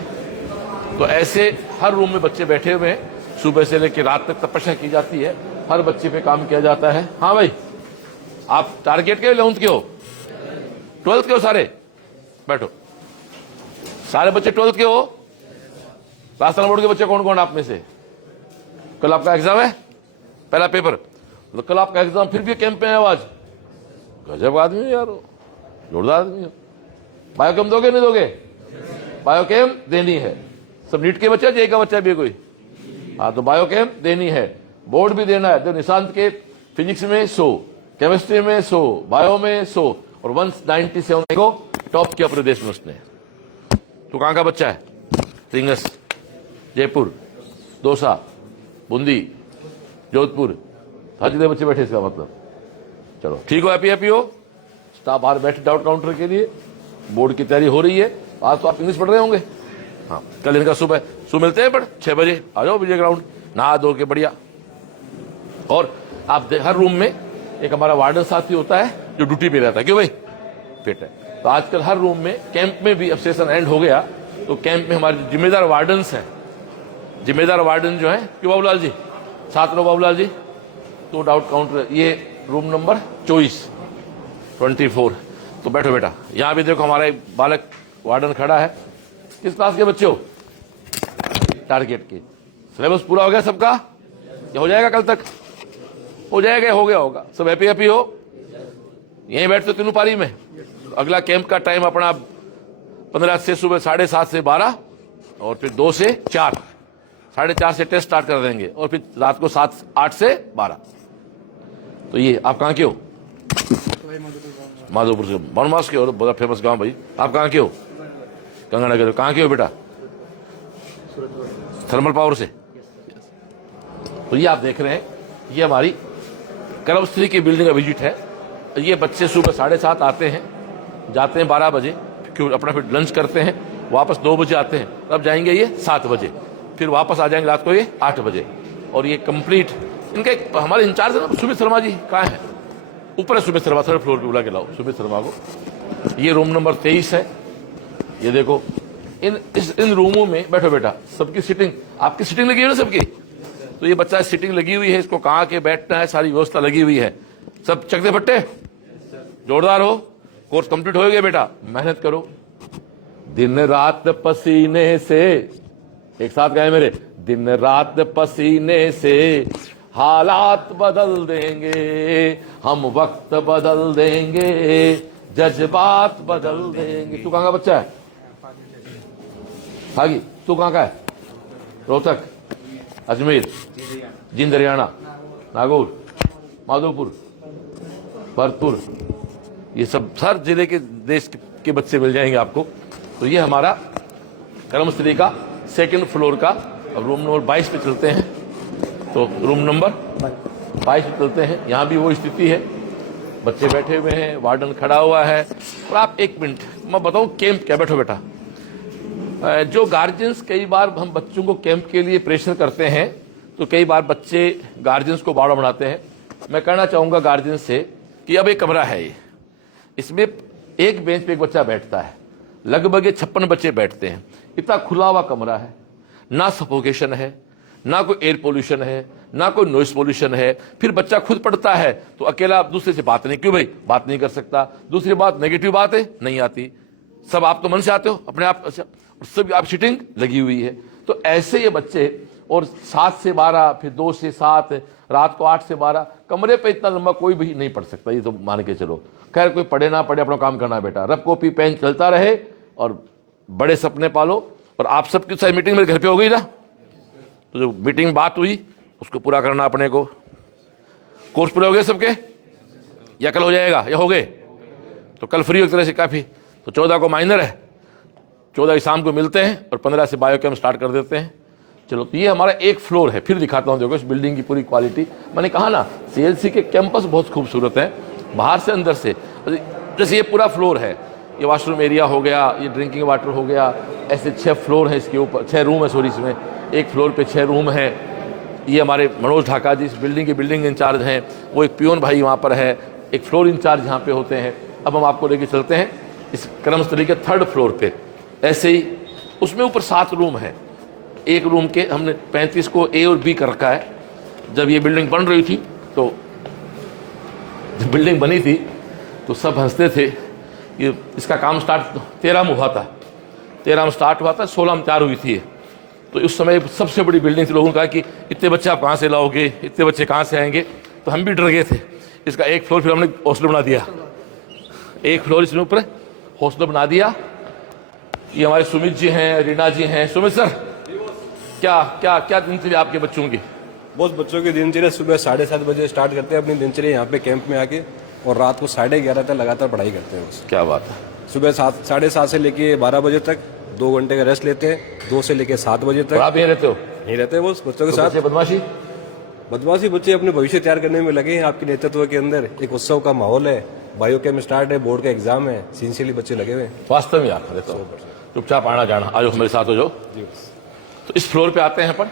तो ऐसे हर रूम में बच्चे बैठे हुए हैं, सुबह से लेकर रात तक तपस्या की जाती है, हर बच्चे पे काम किया जाता है। हाँ भाई, आप टारगेट के 11th के हो, 12th के हो? सारे बैठो, सारे बच्चे 12th के हो? राजस्थान बोर्ड के बच्चे कौन कौन आप में से? कल आपका एग्जाम है, पहला पेपर, तो कल आपका एग्जाम, फिर भी कैंप में है आज। गजब आदमी है यार, जोरदार आदमी है। बायोकेम दोगे नहीं दोगे? बायोकेम देनी है। सब नीट के बच्चे, जेई का बच्चा भी कोई? हाँ, तो बायोकेम देनी है, बोर्ड भी देना है। तो निशांत के फिजिक्स में 100, केमिस्ट्री में 100, बायो में 100 और 197 को टॉप किया पूरे देश में उसने। तो कहाँ का बच्चा है? रिंगस, जयपुर, दौसा, बूंदी, जोधपुर, हर जगह बच्चे बैठे। इसका मतलब चलो ठीक हो, हैप्पी हो। स्टाफ बाहर बैठे डाउट काउंटर के लिए, बोर्ड की तैयारी हो रही है। आज तो आप इंग्लिश पढ़ रहे होंगे। हाँ, कल इनका सुबह मिलते हैं, पर 6 बजे आ जाओ विजय ग्राउंड, नहा धो के बढ़िया। और आप हर रूम में एक हमारा वार्डन साथी होता है जो ड्यूटी पे रहता है। क्यों भाई? फिट है। तो आजकल हर रूम में, कैंप में भी अब सेशन एंड हो गया, तो कैंप में हमारे जिम्मेदार वार्डन्स हैं। जिम्मेदार वार्डन जो है, क्यों बाबूलाल जी? साथ लो बाबूलाल जी। तो डाउट काउंटर, ये रूम नंबर 24। तो बैठो बेटा। यहां भी देखो हमारा एक बालक वार्डन खड़ा है। किस क्लास के बच्चे हो? टारगेट के। सिलेबस पूरा हो गया सबका? ये हो जाएगा कल तक? हो जाएगा, हो गया होगा। सब हैप्पी हो? यहीं बैठते तीनों पारी में। अगला कैंप का टाइम अपना 15 से सुबह 7:30 से 12 और फिर 2 से 4, 4:30 से टेस्ट स्टार्ट कर देंगे और फिर रात को 8 से 12। तो ये आप कहाँ के हो? माधोपुर से, बनवास के हो, बड़ा फेमस गांव भाई। आप कहाँ के हो? गंगानगर। कहाँ के हो बेटा? थर्मल पावर से। तो ये आप देख रहे हैं, ये हमारी कर्मश्री की बिल्डिंग का विजिट है। ये बच्चे सुबह 7:30 आते हैं, जाते हैं 12 बजे, क्यों अपना फिर लंच करते हैं, वापस 2 बजे आते हैं। अब जाएंगे ये 7 बजे, फिर वापस आ जाएंगे रात को ये 8 बजे। और ये कंप्लीट इनके हमारे इंचार्ज है ना, सुमित शर्मा जी। कहाँ है? ऊपर है सुमित शर्मा, 3rd फ्लोर पे बुला के लाओ सुमित शर्मा को। ये रूम नंबर 23 है। ये देखो, इन रूमों में बैठो बेटा, सबकी सिटिंग, आपकी सिटिंग लगी हुई है ना सबकी, तो ये बच्चा सिटिंग लगी हुई है, इसको कहाँ के बैठना है सारी व्यवस्था लगी हुई है, सब चकते फट्टे जोरदार हो, कोर्स कंप्लीट हो गया बेटा, मेहनत करो दिन रात पसीने से, एक साथ गए मेरे, दिन रात पसीने से हालात बदल देंगे हम, वक्त बदल देंगे, जज्बात बदल देंगे। तू कहाँ का बच्चा है? हागी, तू कहाँ का है? रोहतक, अजमेर, जींद हरियाणा, नागौर, माधोपुर, भरतपुर, ये सब हर जिले के देश के बच्चे मिल जाएंगे आपको। तो ये हमारा कर्मस्थली का सेकंड फ्लोर का, अब रूम नंबर 22 पे चलते हैं। तो रूम नंबर 22 पे चलते हैं, यहाँ भी वो स्थिति है, बच्चे बैठे हुए हैं, वार्डन खड़ा हुआ है। और आप एक मिनट मैं बताऊं कैंप क्या, बैठो बेटा। जो गार्जियंस, कई बार हम बच्चों को कैंप के लिए प्रेशर करते हैं तो कई बार बच्चे गार्जियंस को बाड़ा बनाते हैं। मैं कहना चाहूंगा गार्जियंस से कि अब एक कमरा है, ये इसमें एक बेंच पे एक बच्चा बैठता है, लगभग 56 बच्चे बैठते हैं, इतना खुला हुआ कमरा है, ना सफोकेशन है, ना कोई एयर पोल्यूशन है, ना कोई नॉइस पोल्यूशन है। फिर बच्चा खुद पढ़ता है तो अकेला दूसरे से बात नहीं, क्यों भाई बात नहीं कर सकता। दूसरी बात, नेगेटिव बात है नहीं आती, सब आप तो मन से आते हो अपने आप, सब आप सीटिंग लगी हुई है। तो ऐसे ये बच्चे, और 7 से 12, फिर 2 से 7, रात को 8 से 12, कमरे पे इतना लंबा कोई भी नहीं पढ़ सकता, ये तो मान के चलो। खैर कोई पढ़े ना पढ़े, अपना काम करना बेटा, रफ कॉपी पेन चलता रहे और बड़े सपने पालो। और आप सबकी सारी मीटिंग मेरे घर पे हो गई ना, तो जो मीटिंग बात हुई उसको पूरा करना अपने को। कोर्स पूरे हो गए सबके, या कल हो जाएगा, या हो गए? तो कल फ्री हो एक तरह से काफ़ी। तो 14 को माइनर है, 14 की शाम को मिलते हैं और 15 से बायो कैम्प स्टार्ट कर देते हैं। चलो, तो ये हमारा एक फ्लोर है। फिर दिखाता हूँ, देखो इस बिल्डिंग की पूरी क्वालिटी। मैंने कहा ना, CLC के कैंपस बहुत खूबसूरत है, बाहर से अंदर से। जैसे ये पूरा फ्लोर है, ये वॉशरूम एरिया हो गया, ये ड्रिंकिंग वाटर हो गया, ऐसे 6 फ्लोर है, इसके ऊपर 6 रूम है, सॉरी, इसमें एक फ्लोर पे 6 रूम है। ये हमारे मनोज ढाका जी इस बिल्डिंग के बिल्डिंग इंचार्ज हैं, वो एक पियोन भाई वहाँ पर है, एक फ्लोर इंचार्ज यहाँ पे होते हैं। अब हम आपको लेके चलते हैं इस कर्मस्थली के 3rd फ्लोर पे। ऐसे ही उसमें ऊपर 7 रूम है, एक रूम के हमने 35 को A और B कर रखा है। जब ये बिल्डिंग बन रही थी, तो जब बिल्डिंग बनी थी तो सब हंसते थे। ये इसका काम स्टार्ट 13 में हुआ था, 13 में स्टार्ट हुआ था, 16 में तैयार हुई थी। तो उस समय सबसे बड़ी बिल्डिंग थी। लोगों ने कहा कि इतने बच्चे आप कहाँ से लाओगे, इतने बच्चे कहाँ से आएंगे, तो हम भी डर गए थे। इसका एक फ्लोर फिर हमने हॉस्टल बना दिया, एक फ्लोर इसमें ऊपर हॉस्टल बना दिया। ये हमारे सुमित जी हैं, रीना जी हैं। सुमित सर, क्या क्या क्या दिनचर्या आपके बच्चों की? बहुत बच्चों की दिनचर्या सुबह 7:30 बजे स्टार्ट करते हैं अपनी दिनचर्या यहाँ पे कैंप में आके, और रात को 11:30 तक लगातार पढ़ाई करते हैं। क्या बात है। सुबह 7:30 से लेके 12 बजे तक 2 घंटे का रेस्ट लेते हैं, 2 से लेके 7 बजे तक। आप यहीं रहते हो? यहीं रहते हैं बस बच्चों के साथ। बदमाशी बच्चे अपने भविष्य तैयार करने में लगे हैं आपके नेतृत्व के अंदर। एक उत्सव का माहौल है, बायो कैम्प स्टार्ट है, बोर्ड का एग्जाम है, सिंसियरली बच्चे लगे हुए हैं। वास्तव में यार रहता हूँ, चुपचाप आना जाना, आज मेरे साथ हो जाओ। तो इस फ्लोर पे आते हैं अपन,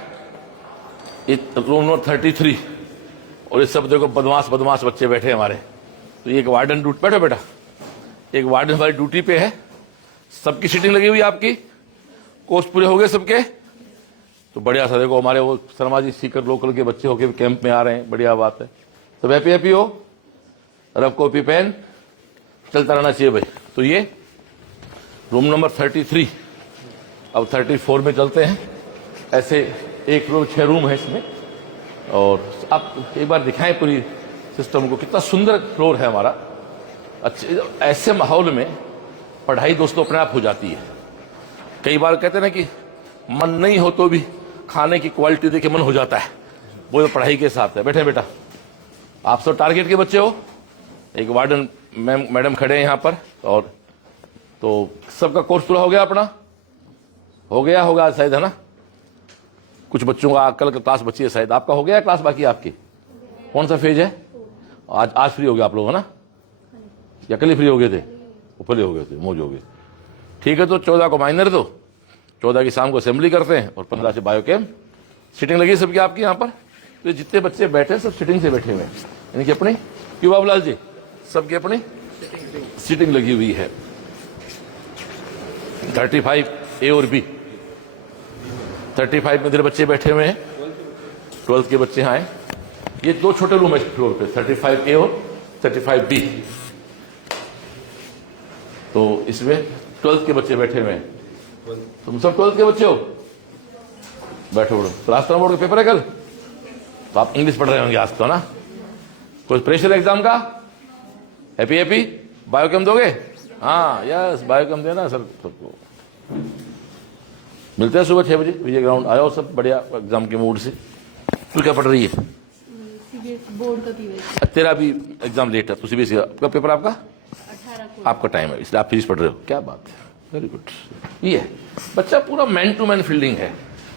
रूम नंबर 33, और इस सब देखो बदमाश बच्चे बैठे हमारे। तो ये एक वार्डन ड्यूटी, बैठो बेटा, एक वार्डन हमारी ड्यूटी पे है। सबकी सीटिंग लगी हुई है, आपकी कोर्स पूरे हो गए सबके। तो बढ़िया सा देखो, हमारे वो शर्मा जी सीकर लोकल के बच्चे होके कैंप में आ रहे हैं, बढ़िया बात है। तो हैप्पी हो, रफ कॉपी पेन चलता रहना चाहिए भाई। तो ये रूम नंबर 33, अब 34 में चलते हैं। ऐसे एक फ्लोर 6 रूम है इसमें, और आप एक बार दिखाएं पूरी सिस्टम को, कितना सुंदर फ्लोर है हमारा। अच्छे ऐसे माहौल में पढ़ाई दोस्तों अपने आप हो जाती है। कई बार कहते हैं ना कि मन नहीं हो तो भी खाने की क्वालिटी देख के मन हो जाता है, वो पढ़ाई के साथ है। बैठे बेटा, आप सब टारगेट के बच्चे हो। एक वार्डन मैडम खड़े हैं यहाँ पर, और तो सबका कोर्स पूरा हो गया अपना, हो गया होगा शायद, है ना? कुछ बच्चों का कल का क्लास बची है शायद, आपका हो गया क्लास बाकी आपकी? कौन सा फेज है? आज फ्री हो गया आप लोग, है ना? या कल ही फ्री हो गए थे? ऊपर ही हो गए थे, मौज हो गए। ठीक है, तो 14 को माइनर दो, 14 की शाम को असेंबली करते हैं, और 15 से बायो कैम्प। सीटिंग लगी सबकी आपकी यहाँ पर। तो जितने बच्चे बैठे हैं सब सीटिंग से बैठे हुए हैं, यानी कि अपनी, क्यों बाबूलाल जी, सबकी अपनी सीटिंग लगी हुई है। 35 ए और बी। 35 में इधर बच्चे बैठे हुए हैं, 12th के बच्चे आए। ये दो छोटे रूम है फ्लोर पे, 35A और 35B। तो इसमें 12th के बच्चे बैठे हुए हैं। तुम सब 12th के बच्चे हो, बैठो बोलो। क्लास बोर्ड का पेपर है कल, तो आप इंग्लिश पढ़ रहे होंगे आज तो ना। कोई प्रेशर एग्जाम का? Happy happy? बायोकेम दोगे? हाँ यस, बायोकेम देना सर सबको। मिलते हैं सुबह 6 बजे विजय ग्राउंड। आओ सब बढ़िया एग्जाम के मूड से। तू क्या पढ़ रही है? बोर्ड का पीवीएस। तेरा भी एग्जाम लेट है, तो सीबीएसई का पेपर आपका 18 को आपका टाइम है, इसलिए आप फिजिक्स पढ़ रहे हो। क्या बात है, वेरी गुड। ये है बच्चा पूरा मैन टू मैन फील्डिंग है।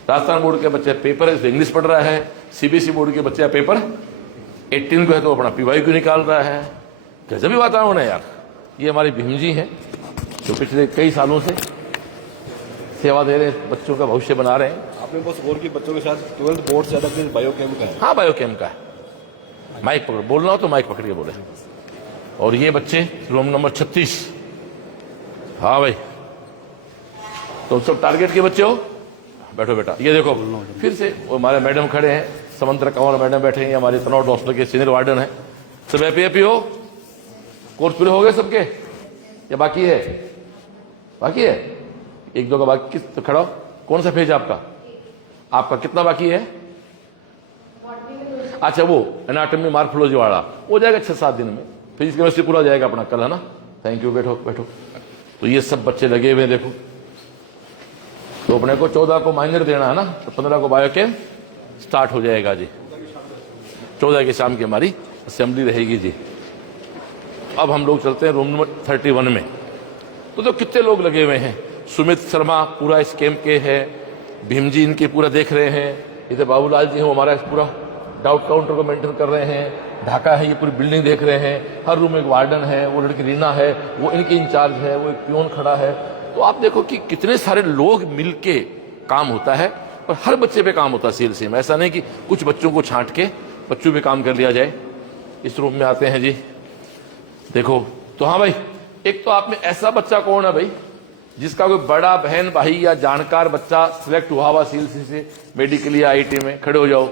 राजस्थान बोर्ड के बच्चे पेपर है, इंग्लिश पढ़ रहा है। सीबीएसई बोर्ड के बच्चे पेपर 18 को है तो अपना पीवाई क्यों निकाल रहा है। गजब ही वातावरण है यार। ये हमारे भीम जी हैं जो पिछले कई सालों से सेवा दे रहे हैं, बच्चों का भविष्य बना रहे हैं। आपने बस बोर्ड के बच्चों के साथ 12th बोर्ड से ज्यादा फिर बायोकेम का है। हाँ बायोकेम का है। माइक पकड़, बोलना हो तो माइक पकड़ के बोले। और ये बच्चे रूम नंबर 36। हाँ भाई, तो सब टारगेट के बच्चे हो, बैठो बेटा। ये देखो फिर से वो हमारे मैडम खड़े हैं, समंत्र कंवर मैडम बैठे हैं, हमारे तनौट हॉस्टल के सीनियर वार्डन है। सब हैप्पी हैप्पी हो? कोर्स पूरे हो गए सबके या बाकी है? बाकी है, एक दो का बाकी। किस तो खड़ा हो? कौन सा पेज आपका? आपका कितना बाकी है? अच्छा वो एनाटॉमी मार्फोलॉजी वाला हो जाएगा 6-7 दिन में। फिजिक्स केमिस्ट्री पूरा हो जाएगा अपना कल, है ना। थैंक यू, बैठो बैठो। तो ये सब बच्चे लगे हुए हैं देखो। तो अपने को 14 को माइनर देना है ना, तो 15 को बायोकेम स्टार्ट हो जाएगा जी। 14 की शाम की हमारी असेंबली रहेगी जी। अब हम लोग चलते हैं रूम नंबर 31 में। तो कितने लोग लगे हुए हैं। सुमित शर्मा पूरा इस कैंप के है, भीम जी इनके पूरा देख रहे हैं। इधर बाबूलाल जी हैं, हमारा पूरा डाउट काउंटर को मेंटेन कर रहे हैं। ढाका है, ये पूरी बिल्डिंग देख रहे हैं। हर रूम में एक वार्डन है, वो लड़की रीना है, वो इनकी इंचार्ज है, वो एक पियोन खड़ा है। तो आप देखो कि कितने सारे लोग मिलके काम होता है और हर बच्चे पे काम होता है सील सीम। ऐसा नहीं कि कुछ बच्चों को छांट के बच्चों पे काम कर लिया जाए। इस रूम में आते हैं जी, देखो। तो हाँ भाई, एक तो आप में ऐसा बच्चा कौन है भाई जिसका कोई बड़ा बहन भाई या जानकार बच्चा सिलेक्ट हुआ हुआ सीएलसी से मेडिकल या आईटी में? खड़े हो जाओ।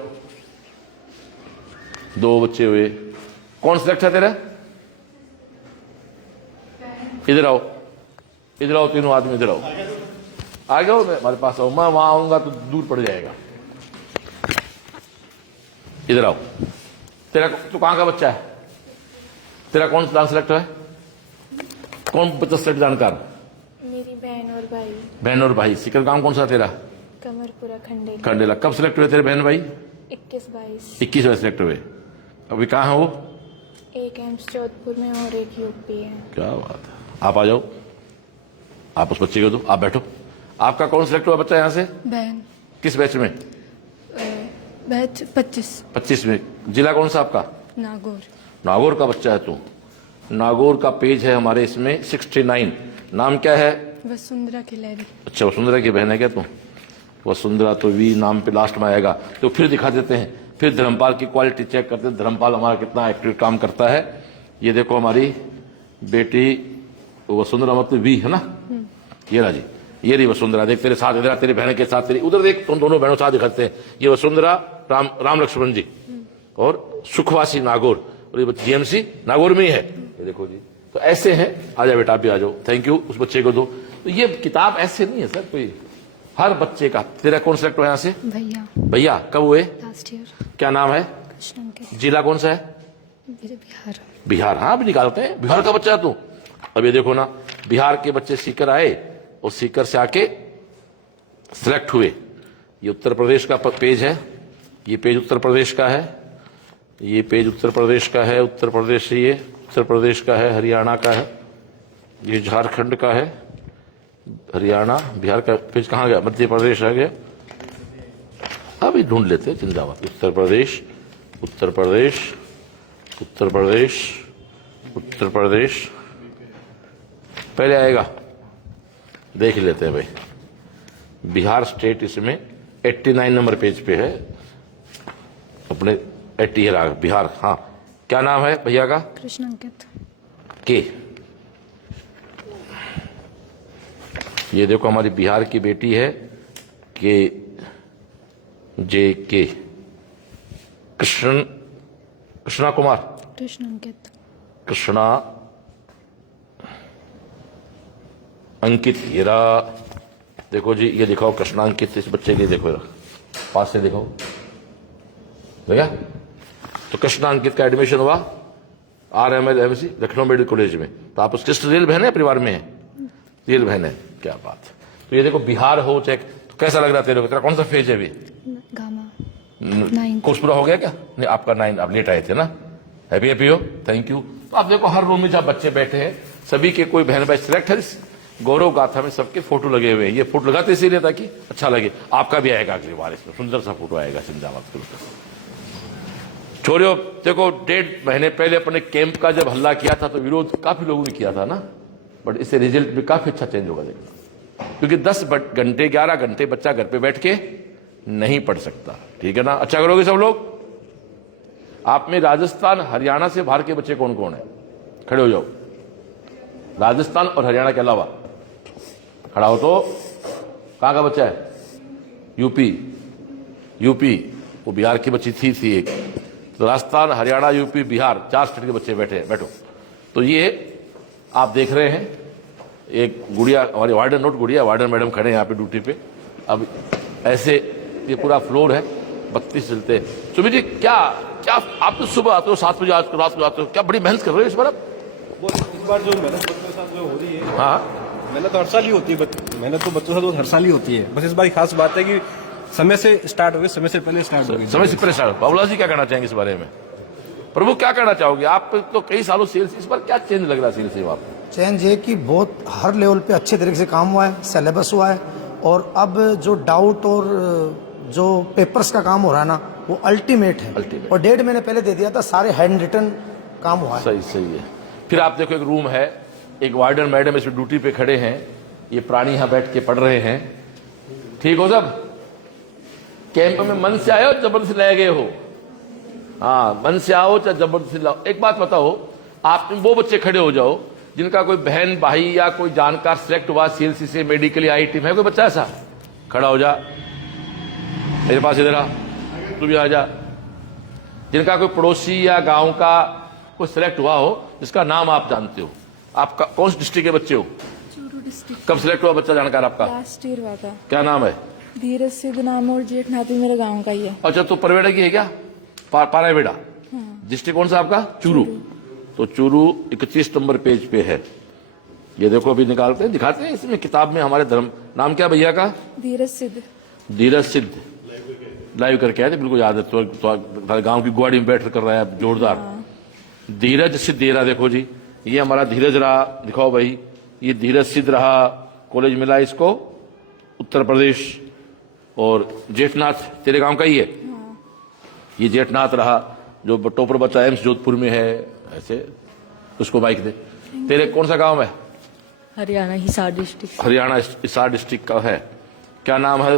2 बच्चे हुए। कौन सिलेक्ट है तेरा? इधर आओ, इधर आओ, तीनों आदमी इधर आओ। आ जाओ, मैं हमारे पास आओ। मैं वहां आऊंगा तो दूर पड़ जाएगा। इधर आओ। तेरा तो कहां का बच्चा है? तेरा कौन सा सिलेक्ट है? कौन बच्चा सिलेक्ट जानकार? मेरी बहन और भाई। बहन और भाई। सिकर गांव कौन सा तेरा? कमरपुरा खंडेला। खंडेला। कब सिलेक्ट हुए तेरे बहन भाई? 21-22। 21 में सिलेक्ट हुए। अभी कहाँ है वो? एक एम्स जोधपुर में और एक यूपी है। क्या बात है। आप आ जाओ, आप उस बच्चे को दो, आप बैठो। आपका कौन सिलेक्ट हुआ बच्चा यहाँ से? बहन। किस बैच में? बैच 25। 25 में। जिला कौन सा आपका? नागौर। नागौर का बच्चा है तू। नागौर का पेज है हमारे इसमें 69। नाम क्या है? वसुंधरा खिलाड़ी। अच्छा, वसुंधरा की बहन है क्या तू? वसुंधरा तो वी नाम पे लास्ट में आएगा। तो फिर दिखा देते हैं, फिर धर्मपाल की क्वालिटी चेक करते हैं। धर्मपाल हमारा कितना एक्टिव काम करता है। ये देखो हमारी बेटी वसुंधरा, मतलब वी है ना। ये राजी, ये रही वसुंधरा। देख तेरे साथ, इधर तेरी बहन के साथ तेरी, उधर देख, तुम दोनों बहनों साथ दिखाते हैं। ये वसुंधरा, राम लक्ष्मण जी और सुखवासी नागौर। और ये जीएमसी नागौर में ही है। ये देखो जी। तो ऐसे हैं। आ जाओ बेटा, आप भी आ जाओ। Thank you. उस बच्चे को दो। तो ये किताब ऐसे नहीं है सर कोई, हर बच्चे का। तेरा कौन सिलेक्ट हुआ यहाँ से? भैया। भैया कब हुए? Last year. क्या नाम है? कृष्ण के। जिला कौन सा है? बिहार। बिहार। हाँ, भी निकालते हैं। बिहार का बच्चा है तू। अब ये देखो ना, बिहार के बच्चे सीकर आए और सीकर से आके सिलेक्ट हुए। ये उत्तर प्रदेश का पेज है। ये पेज उत्तर प्रदेश का है। ये पेज उत्तर प्रदेश का है। उत्तर प्रदेश से ये उत्तर प्रदेश का है, हरियाणा का है, ये झारखंड का है, हरियाणा, बिहार का पेज कहाँ गया? मध्य प्रदेश आ गया। अभी ढूंढ लेते हैं, जिंदाबाद। उत्तर प्रदेश, उत्तर प्रदेश, उत्तर प्रदेश, उत्तर प्रदेश पहले आएगा। देख लेते हैं भाई। बिहार स्टेट इसमें 89 नंबर पेज पे है अपने। 80 है बिहार। हाँ, क्या नाम है भैया का? कृष्ण अंकित। के ये देखो हमारी बिहार की बेटी है के कृष्णा कुमार, कृष्णा अंकित। ये रहा, देखो जी, ये दिखाओ कृष्णा अंकित, इस बच्चे के देखो, पास से देखो, देखा। तो कृष्णा अंकित का एडमिशन हुआ RML MSc Lucknow medical college में। तो आप उसके रियल बहन है, परिवार में है, रियल बहन है, क्या बात है। तो ये देखो बिहार हो चाहे, तो कैसा लग रहा है तेरे को? तेरा कौन सा फेज है अभी? कोर्स पूरा हो गया क्या? नहीं, आपका 9, आप लेट आए थे ना। हैप्पी हो, थैंक यू। तो आप देखो हर रूम में जहाँ बच्चे बैठे हैं सभी के कोई बहन भाई सिलेक्ट है। इस गौरव गाथा में सबके फोटो लगे हुए हैं। ये फोटो लगाते इसीलिए ताकि अच्छा लगे। आपका भी आएगा अगली बार, इसमें सुंदर सा फोटो आएगा। चिंता मत करो छोड़ो। देखो 1.5 महीने पहले अपने कैंप का जब हल्ला किया था तो विरोध काफी लोगों ने किया था ना, बट इससे रिजल्ट भी काफी अच्छा चेंज होगा देखना, क्योंकि 10 घंटे 11 घंटे बच्चा घर पे बैठ के नहीं पढ़ सकता। ठीक है ना? अच्छा करोगे सब लोग। आप में राजस्थान हरियाणा से बाहर के बच्चे कौन कौन है? खड़े हो जाओ। राजस्थान और हरियाणा के अलावा खड़ा हो। तो कहां का बच्चा है? यूपी। वो बिहार की बच्ची थी एक। तो राजस्थान, हरियाणा, यूपी, बिहार, 4 स्टेट के बच्चे बैठो। तो ये आप देख रहे हैं एक गुड़िया, हमारी वार्डन वार्डन मैडम खड़े हैं यहाँ पे ड्यूटी पे। अब ऐसे ये पूरा फ्लोर है, 32 चलते। सुमित जी, क्या आप तो सुबह आते हो 7 बजे, आज रात को आते हो, क्या बड़ी मेहनत कर रहे हो इस बार? वो इस बार जो मेहनत बच्चों के साथ जो हो रही है, हाँ, मेहनत तो हर साल ही होती है। मेहनत तो बच्चों के साथ हर साल ही होती है। बस इस बार खास बात है कि समय से स्टार्ट हो गई, समय से पहले स्टार्ट हो गई। समय से पहले स्टार्ट। बाबूला जी क्या कहना चाहेंगे इस बारे में? प्रभु क्या कहना चाहोगे? आप तो कई सालों सेल्स, इस बार क्या चेंज लग रहा है सेल्स से आपको? चेंज ये कि बहुत हर लेवल पे अच्छे तरीके से काम हुआ है, सिलेबस हुआ है, और अब जो डाउट और जो पेपर्स का काम हो रहा है ना, वो अल्टीमेट है। और 1.5 महीने पहले दे दिया था, सारे हैंड रिटन काम हुआ है। सही है। फिर आप देखो एक रूम है, एक वार्डन मैडम इसमें ड्यूटी पे खड़े हैं, ये प्राणी यहाँ बैठ के पढ़ रहे हैं। ठीक हो सब? कैंप में मन से आए हो जबरदस्ती ले गए हो? हाँ, मन से आओ चाहे जबरदस्ती लाओ। एक बात बताओ, आप वो बच्चे खड़े हो जाओ जिनका कोई बहन भाई या कोई जानकार सिलेक्ट हुआ CLC से, मेडिकली IIT में, कोई बच्चा ऐसा? खड़ा हो जा मेरे पास, इधर आ, तू भी आ जा। जिनका कोई पड़ोसी या गांव का कोई सिलेक्ट हुआ हो, जिसका नाम आप जानते हो। आपका कौन सी डिस्ट्रिक्ट के बच्चे हो? चूरू डिस्ट्रिक्ट। कब सिलेक्ट हुआ बच्चा जानकार आपका? लास्ट ईयर हुआ था। क्या नाम है? धीरज सिद्ध नाम, और जेठनाथ मेरे गांव का ही है। अच्छा, तो परवेड़ा की है क्या? पारावेड़ा। डिस्ट्रिक्ट कौन सा आपका? चूरू। तो चूरू 21 नंबर पेज पे है। ये देखो अभी निकालते हैं, दिखाते हैं इसमें किताब में हमारे धर्म। नाम क्या भैया का? धीरज सिद्ध। धीरज सिद्ध लाइव करके आए थे, बिल्कुल याद है। तो गांव की गुआड़ी में बैठ कर रहा है जोरदार। धीरज सिद्ध, ये रहा देखो जी, ये हमारा धीरज रहा, दिखाओ भाई, ये धीरज सिद्ध रहा। कॉलेज मिला इसको उत्तर प्रदेश। और जेठनाथ तेरे गांव का ही है? ये जेठनाथ रहा, जो टॉपर बच्चा एम्स जोधपुर में है। ऐसे उसको बाइक दे। तेरे कौन सा गांव है? हरियाणा, हिसार डिस्ट्रिक्ट। हरियाणा हिसार डिस्ट्रिक्ट का है। क्या नाम है?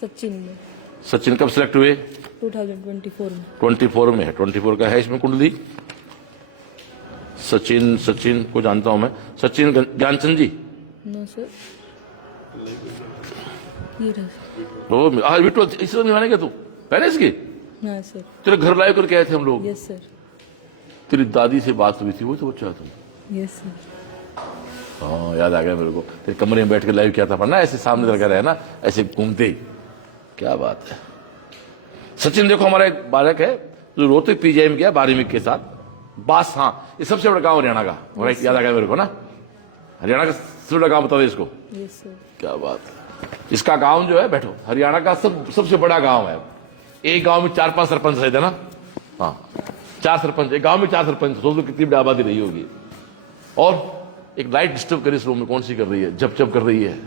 सचिन में। सचिन कब सिलेक्ट हुए? 2024 में। 24 में है। 24 का है इसमें कुंडली। सचिन को जानता हूं मैं। सचिन ज्ञानचंद जी? No sir. ये बिट्टू इसमें निभाने तू पहले इसकी? हाँ सर। तेरे घर लाइव करके आए थे हम लोग। Yes sir. तेरी दादी से बात हुई थी, वो तो बच्चा तुम? Yes sir. हाँ, याद आ गया मेरे को। तेरे कमरे में बैठ के लाइव किया था पढ़ना, ऐसे सामने लगा रहे ना, ऐसे घूमते ही। क्या बात है। सचिन देखो हमारा एक बालक है जो रोहतक PGI में गया 12वीं के साथ। बास, हाँ, ये सबसे बड़ा गांव हरियाणा का। याद आ गया मेरे को ना, हरियाणा का सबसे बड़ा गांव बता दे इसको। Yes sir. क्या बात है। इसका गांव जो है, बैठो, हरियाणा का सबसे बड़ा गांव है। एक गांव में 4-5 सरपंच रहते ना। हाँ, 4 सरपंच एक गांव में, 4 सरपंच। सोच लो कितनी बड़ी आबादी रही होगी। और एक लाइट डिस्टर्ब कर इस रूम में, कौन सी कर रही है? झप कर रही है।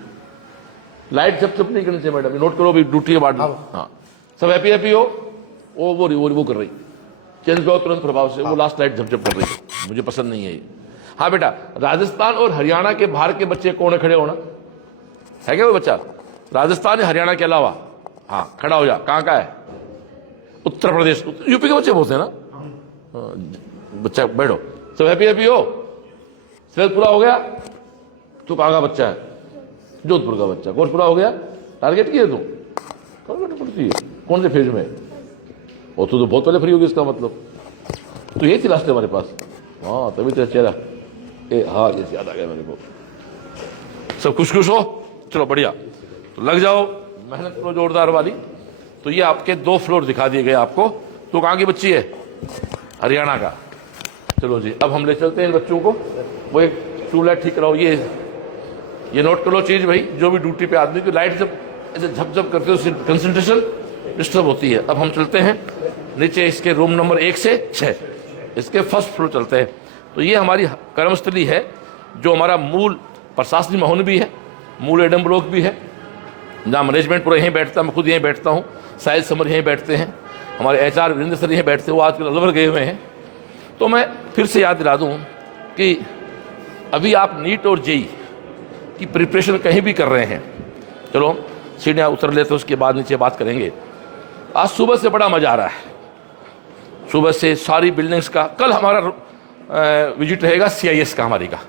लाइट झप नहीं करनी चाहिए मैडम, नोट करो, ड्यूटी है बाद। हाँ, सब हैप्पी हो। वो कर रही, चेंज करो तुरंत प्रभाव से। वो लास्ट लाइट झप कर रही है, मुझे पसंद नहीं है ये। हाँ बेटा, राजस्थान और हरियाणा के बाहर के बच्चे कौन है? खड़े होना है क्या? वो बच्चा राजस्थान या हरियाणा के अलावा? हाँ, खड़ा हो जा। कहाँ का है? उत्तर प्रदेश। यूपी के बच्चे बोलते हैं ना। बच्चा बैठो, सब हैप्पी हो। सिलेबस पूरा हो गया? तू कहाँ का बच्चा है? जोधपुर का बच्चा, कोर्स पूरा हो गया, टारगेट किया तुम, टारगेट पड़ती है कौन से फेज में, और तो बहुत पहले फ्री होगी इसका मतलब, तो ये थी लास्ट हमारे पास। हाँ तभी तेरा चेहरा हाँ ये याद आ गया मेरे को। सब खुश खुश हो, चलो बढ़िया, तो लग जाओ मेहनत करो जोरदार वाली। तो ये आपके 2 फ्लोर दिखा दिए गए आपको। तो कहाँ की बच्ची है? हरियाणा का। चलो जी अब हम ले चलते हैं इन बच्चों को, वो एक ट्यूबलाइट ठीक कराओ। ये नोट करो चीज भाई, जो भी ड्यूटी पे आदमी की लाइट जब ऐसे झपझप करते हो उससे कंसंट्रेशन डिस्टर्ब होती है। अब हम चलते हैं नीचे इसके रूम नंबर 1 से 6, इसके फर्स्ट फ्लोर चलते हैं। तो ये हमारी कर्मस्थली है, जो हमारा मूल प्रशासनिक भवन भी है, मूल एडम ब्लॉक भी है, जहाँ मैनेजमेंट पूरा यहीं बैठता है, मैं खुद यहीं बैठता हूँ, साहिल समर यहीं बैठते हैं, हमारे HR वीरेंद्र सर यहीं बैठते हैं, वो आजकल अलवर गए हुए हैं। तो मैं फिर से याद दिला दूँ कि अभी आप नीट और JEE की प्रिपरेशन कहीं भी कर रहे हैं, चलो सीढ़ियाँ उतर लेते उसके बाद नीचे बात करेंगे। आज सुबह से बड़ा मजा आ रहा है, सुबह से सारी बिल्डिंग्स का। कल हमारा विजिट रहेगा CIS का, हमारी का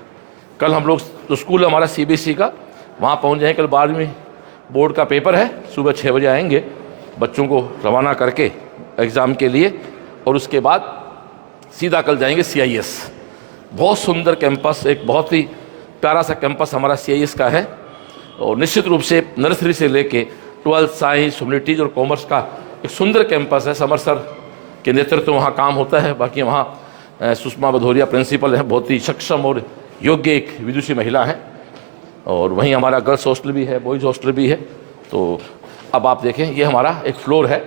कल हम लोग जो स्कूल है हमारा CBSE का, वहाँ पहुँच जाएंगे। कल 12वीं बोर्ड का पेपर है, सुबह 6 बजे आएंगे, बच्चों को रवाना करके एग्ज़ाम के लिए, और उसके बाद सीधा कल जाएंगे CIS। बहुत सुंदर कैंपस, एक बहुत ही प्यारा सा कैंपस हमारा CIS का है, और निश्चित रूप से नर्सरी से लेके 12th साइंस, ह्यूमैनिटीज और कॉमर्स का एक सुंदर कैंपस है। समर सर के नेतृत्व में वहाँ काम होता है। बाकी वहाँ सुषमा भदौरिया प्रिंसिपल हैं, बहुत ही सक्षम और योग्य एक विदुषी महिला हैं, और वहीं हमारा गर्ल्स हॉस्टल भी है, बॉयज़ हॉस्टल भी है। तो अब आप देखें ये हमारा एक फ्लोर है,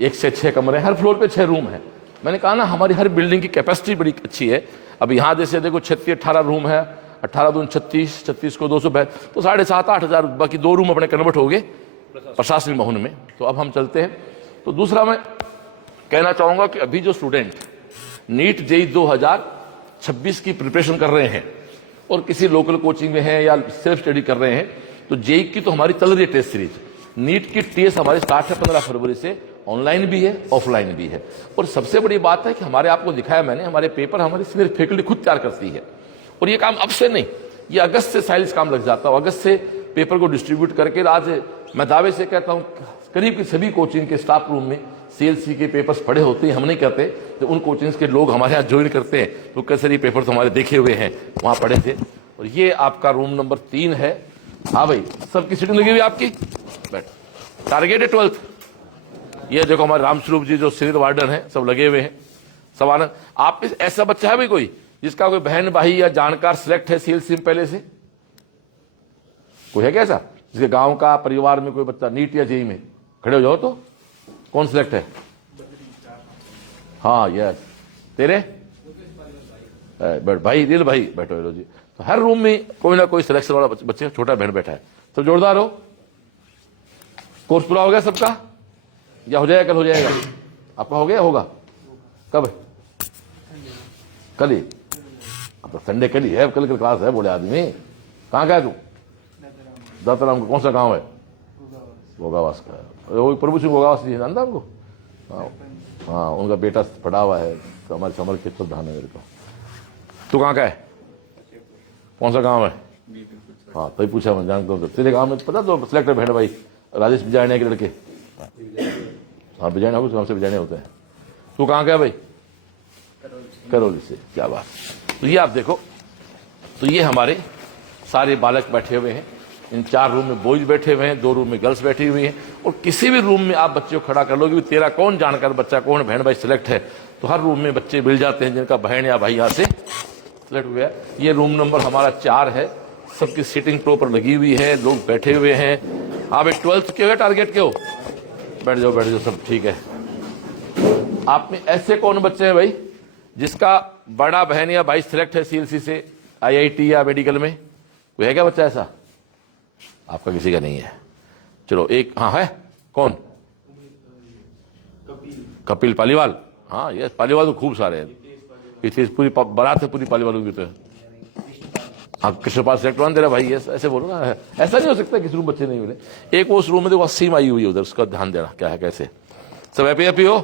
1 से 6 कमरे हैं, हर फ्लोर पे 6 रूम है। मैंने कहा ना हमारी हर बिल्डिंग की कैपेसिटी बड़ी अच्छी है। अब यहाँ जैसे देखो 18 रूम है, 18 दून 36, 36 को 200 तो 7,500-8 हज़ार, बाकी 2 रूम अपने कन्वर्ट हो गए प्रशासनिक भवन में। तो अब हम चलते हैं। तो दूसरा मैं कहना चाहूँगा कि अभी जो स्टूडेंट नीट JEE 2026 की प्रिपरेशन कर रहे हैं और किसी लोकल कोचिंग में हैं या सेल्फ स्टडी कर रहे हैं, तो JEE की तो हमारी चल रही है टेस्ट सीरीज। नीट की टेस्ट हमारी स्टार्ट है 15 फरवरी से, ऑनलाइन भी है ऑफलाइन भी है। और सबसे बड़ी बात है कि हमारे आपको दिखाया मैंने, हमारे पेपर हमारी सीनियर फैकल्टी खुद तैयार करती है। और ये काम अब से नहीं, ये अगस्त से साइंस काम लग जाता है। अगस्त से पेपर को डिस्ट्रीब्यूट करके आज मैं दावे से कहता हूँ करीब की सभी कोचिंग के स्टाफ रूम में CLC के पेपर्स पढ़े होते हैं। हम नहीं कहते, तो उन कोचिंग्स के लोग हमारे यहाँ ज्वाइन करते हैं तो कैसे ये पेपर तो हमारे देखे हुए हैं, वहाँ पढ़े थे। और ये आपका रूम नंबर 3 है। हाँ भाई सबकी सीटिंग लगी हुई आपकी, बैठ। टारगेट है 12th। ये देखो हमारे रामस्वरूप जी जो सीनियर वार्डन है, सब लगे हुए हैं, सब आनंद। आप ऐसा बच्चा है भाई कोई जिसका कोई बहन भाई या जानकार सिलेक्ट है CLC में पहले से? कोई है क्या ऐसा जिसके गांव का परिवार में कोई बच्चा नीट या JEE में? खड़े हो जाओ तो कौन सिलेक्ट है? हाँ यस, तेरे बैठ भाई, दिल भाई बैठो लो जी। तो हर रूम में कोई ना कोई सिलेक्शन वाला बच्चे, छोटा बहन बैठा है। तो जोरदार हो। कोर्स पूरा हो गया सबका या हो जाएगा? कल हो जाएगा। आपका हो गया? होगा कब? कल ही। अब तो संडे कल ही है, कल क्लास है बोले आदमी। कहाँ का है तू? दाताराम का कौन सा गांव है? गोगावास का है। वो प्रभु सिंह गोगावास जी जानता आपको? हाँ उनका बेटा पढ़ा हुआ है, तो हमारे समर के तो धान है मेरे को। तू कहाँ का है? कौन सा गांव है? हाँ तभी पूछा मैं, जानता हूँ। तेरे गांव में पता तो सिलेक्ट है बहन भाई राजेश बिजाने के लड़के। हाँ बिजाने हो, गाँव से बिजाने होते हैं। तू कहाँ का है भाई? करौली से। क्या बात। तो ये आप देखो, तो ये हमारे सारे बालक बैठे हुए हैं। इन 4 रूम में बॉयज बैठे हुए हैं, 2 रूम में गर्ल्स बैठी हुई हैं। और किसी भी रूम में आप बच्चे को खड़ा कर लोगे, तेरा कौन जानकर बच्चा, कौन बहन भाई सिलेक्ट है, तो हर रूम में बच्चे मिल जाते हैं जिनका बहन या भाई यहाँ से सिलेक्ट हुआ है। ये रूम नंबर हमारा 4 है, सबकी सीटिंग प्रॉपर लगी हुई है, लोग बैठे हुए हैं। आप 12th के हो टारगेट के हो? बैठ जाओ सब ठीक है। आप में ऐसे कौन बच्चे हैं भाई जिसका बड़ा बहन या भाई सिलेक्ट है CLC से, IIT या मेडिकल में? कोई है क्या बच्चा ऐसा? आपका किसी का नहीं है। चलो एक, हाँ है। कौन? कपिल पालीवाल। हाँ ये पालीवाल तो खूब सारे हैं, पूरी बारात है पूरी पालीवालों की। तो हाँ कृष्णपाल सिलेक्ट वन तेरा भाई, ऐसे बोलो ना। ऐसा नहीं हो सकता किसी रूम बच्चे नहीं मिले। एक वो उस रूम में देखो 80 आई हुई है उधर, उसका ध्यान देना क्या है कैसे। सब हैप्पी हो?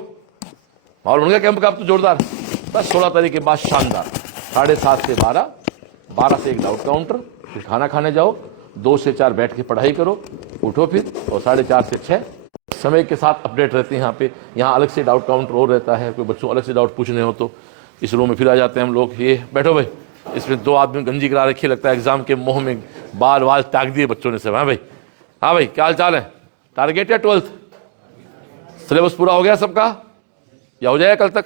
और उनका कैंप का आप तो जोरदार। बस 16 तारीख के बाद शानदार 7:30 से 12, 12 से एक डाउट काउंटर, फिर खाना खाने जाओ, 2 से 4 बैठ के पढ़ाई करो, उठो फिर, और 4:30 से 6 समय के साथ अपडेट रहते हैं। यहाँ पे यहाँ अलग से डाउट काउंटर और रहता है, कोई बच्चों अलग से डाउट पूछने हो तो इस रूम में फिर आ जाते हैं हम लोग। ये बैठो भाई, इसमें 2 आदमी गंजी करा रखी, लगता है एग्जाम के मोह में बाल वाल ताक दिए बच्चों ने सब। हाँ भाई, हाँ भाई, क्या हाल चाल है? टारगेट है 12th सिलेबस पूरा हो गया सबका या हो जाएगा कल तक?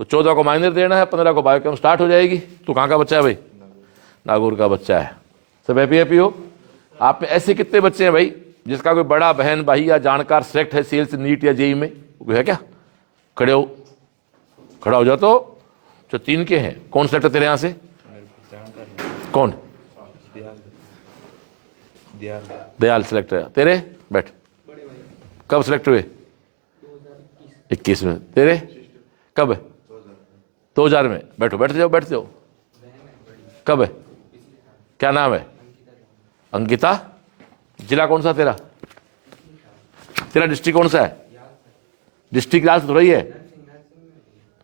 तो 14 को माइनर देना है, 15 को बायोकेम स्टार्ट हो जाएगी। तू कहाँ का बच्चा है भाई? नागौर का बच्चा है। सब हैप्पी हो? आप में ऐसे कितने बच्चे हैं भाई जिसका कोई बड़ा बहन भाई या जानकार सेलेक्ट है सेल्स, नीट या जेई में? कोई है क्या? खड़े हो, खड़ा हो जाओ। तो 3 के हैं। कौन सेलेक्ट है तेरे यहाँ से? कौन? दयाल सेलेक्ट है तेरे? बैठ। कब सेलेक्ट हुए? 21 में। तेरे कब है? 2000 में। बैठो, बैठते जाओ, बैठते जाओ। कब है? क्या नाम है? अंकिता। जिला कौन सा तेरा? तेरा डिस्ट्रिक्ट कौन सा है? डिस्ट्रिक्ट क्लास तो रही है,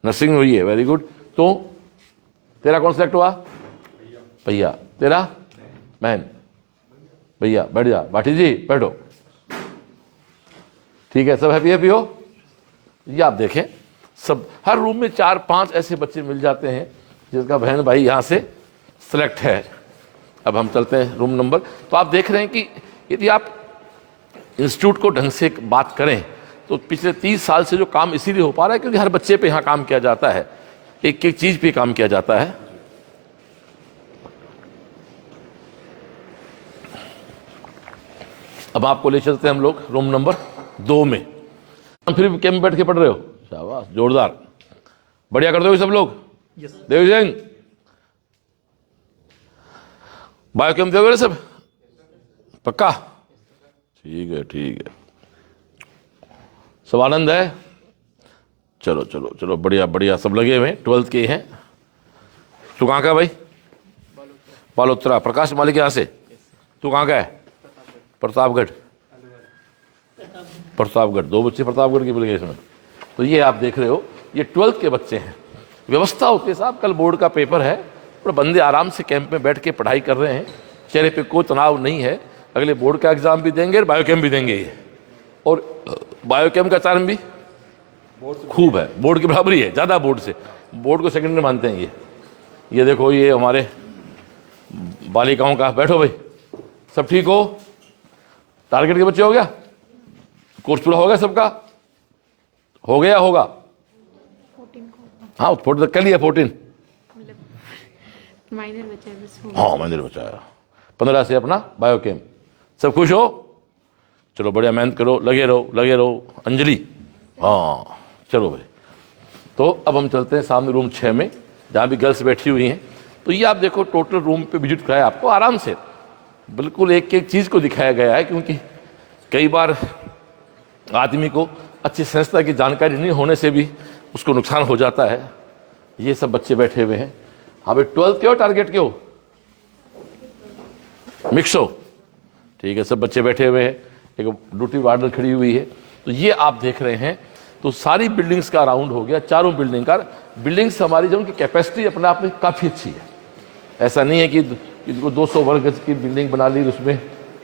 नर्सिंग हुई है, वेरी गुड। तो तेरा कौन सेलेक्ट हुआ? भैया। तेरा? बहन। भैया बैठ जा। भाटी जी बैठो। ठीक है, सब हैप्पी हो? ये आप देखें, सब हर रूम में 4-5 ऐसे बच्चे मिल जाते हैं जिसका बहन भाई यहाँ से सिलेक्ट है। अब हम चलते हैं रूम नंबर। तो आप देख रहे हैं कि यदि आप इंस्टीट्यूट को ढंग से बात करें तो पिछले 30 साल से जो काम इसीलिए हो पा रहा है क्योंकि हर बच्चे पे यहाँ काम किया जाता है, एक एक चीज पे काम किया जाता है। अब आपको ले चलते हैं हम लोग रूम नंबर 2 में। हम फिर कैंप बैठ के पढ़ रहे हो? शाबाश, जोरदार, बढ़िया कर दो सब लोग। देवी सिंह, बायोकेम दोगे सब? पक्का? ठीक है, ठीक है, सब आनंद है? चलो चलो चलो, बढ़िया बढ़िया, सब लगे हुए। 12th के हैं। तू कहाँ का भाई? बालोतरा। प्रकाश मालिक यहाँ से। तू कहाँ का है? प्रतापगढ़। प्रतापगढ़। 2 बच्चे प्रतापगढ़ के मिल गए इसमें। तो ये आप देख रहे हो, ये 12th के बच्चे हैं। व्यवस्था होती है साहब, कल बोर्ड का पेपर है और बंदे आराम से कैंप में बैठ के पढ़ाई कर रहे हैं, चेहरे पे कोई तनाव नहीं है। अगले बोर्ड का एग्जाम भी देंगे और बायोकेम भी देंगे ये, और बायोकेम का चार्म भी खूब है, बोर्ड की बराबरी है, ज़्यादा बोर्ड से। बोर्ड को सेकेंडरी मानते हैं ये देखो, ये हमारे बालिकाओं का। बैठो भाई, सब ठीक हो? टारगेट के बच्चे हो गया? कोर्स पूरा हो गया सबका? हो गया होगा? हाँ, 14 कर लिया। 14 माइनर बचा है बस। हाँ, माइनर बचा है। 15 से अपना बायोकेम। सब खुश हो? चलो बढ़िया, मेहनत करो, लगे रहो, लगे रहो। अंजलि, हाँ चलो भाई। तो अब हम चलते हैं सामने रूम 6 में, जहाँ भी गर्ल्स बैठी हुई हैं। तो ये आप देखो, टोटल रूम पे विजिट कराया आपको आराम से, बिल्कुल एक एक चीज़ को दिखाया गया है, क्योंकि कई बार आदमी को अच्छी संस्था की जानकारी नहीं होने से भी उसको नुकसान हो जाता है। ये सब बच्चे बैठे हुए हैं। हाँ भाई, 12th के हो टारगेट के हो? मिक्स हो? ठीक है, सब बच्चे बैठे हुए हैं। एक ड्यूटी वार्डन खड़ी हुई है। तो ये आप देख रहे हैं, तो सारी बिल्डिंग्स का राउंड हो गया, चारों बिल्डिंग का। बिल्डिंग्स हमारी जो उनकी कैपेसिटी अपने आप में काफ़ी अच्छी है। ऐसा नहीं है कि इनको 200 वर्ग गज की बिल्डिंग बना ली, उसमें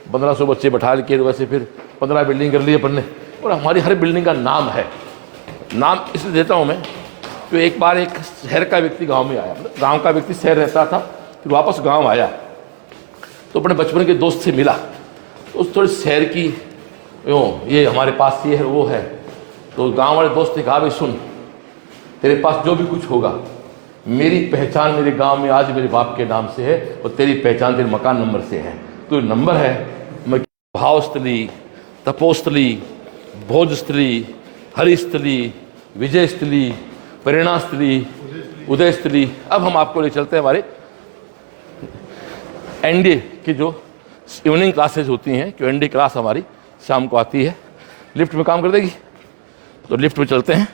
1500 बच्चे बैठा के वैसे फिर 15 बिल्डिंग कर ली अपन ने। और हमारी हर बिल्डिंग का नाम है। नाम इसलिए देता हूँ मैं, तो एक बार एक शहर का व्यक्ति गांव में आया, मतलब गांव का व्यक्ति शहर रहता था, फिर वापस गांव आया, तो अपने बचपन के दोस्त से मिला। तो उस थोड़ी शहर की ये हमारे पास ये है वो है। तो गांव वाले दोस्त ने कहा, भाई सुन, तेरे पास जो भी कुछ होगा, मेरी पहचान मेरे गांव में आज मेरे बाप के नाम से है, और तेरी पहचान तेरे मकान नंबर से है। तो नंबर है भावस्थली, तपोस्थली, भोजस्थली, हरिस्थली, विजयस्थली, प्रेरणास्थली, उदयस्थली। अब हम आपको ले चलते हैं हमारे एनडीए की जो इवनिंग क्लासेज होती हैं, कि एनडीए क्लास हमारी शाम को आती है। लिफ्ट में काम कर देगी? तो लिफ्ट में चलते हैं।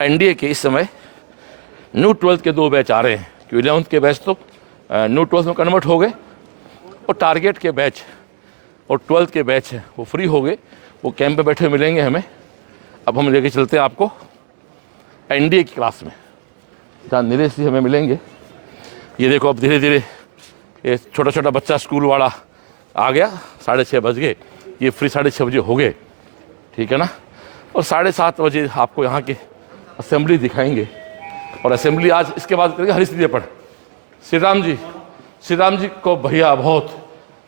एनडीए के इस समय न्यू 12th के 2 बैच आ रहे हैं, कि 11th के बैच तो न्यू 12th में कन्वर्ट हो गए, और टारगेट के बैच और 12th के बैच हैं वो फ्री हो गए, वो कैंप पे बैठे मिलेंगे हमें। अब हम लेके चलते हैं आपको एनडीए की क्लास में, जहाँ नीलेश जी हमें मिलेंगे। ये देखो, अब धीरे धीरे ये छोटा छोटा बच्चा स्कूल वाला आ गया, 6:30 बज गए, ये फ्री 6:30 बजे हो गए, ठीक है ना। और 7:30 बजे आपको यहाँ की असेंबली दिखाएंगे, और असेंबली आज इसके बाद करेंगे हरीश पर। श्री राम जी को भैया बहुत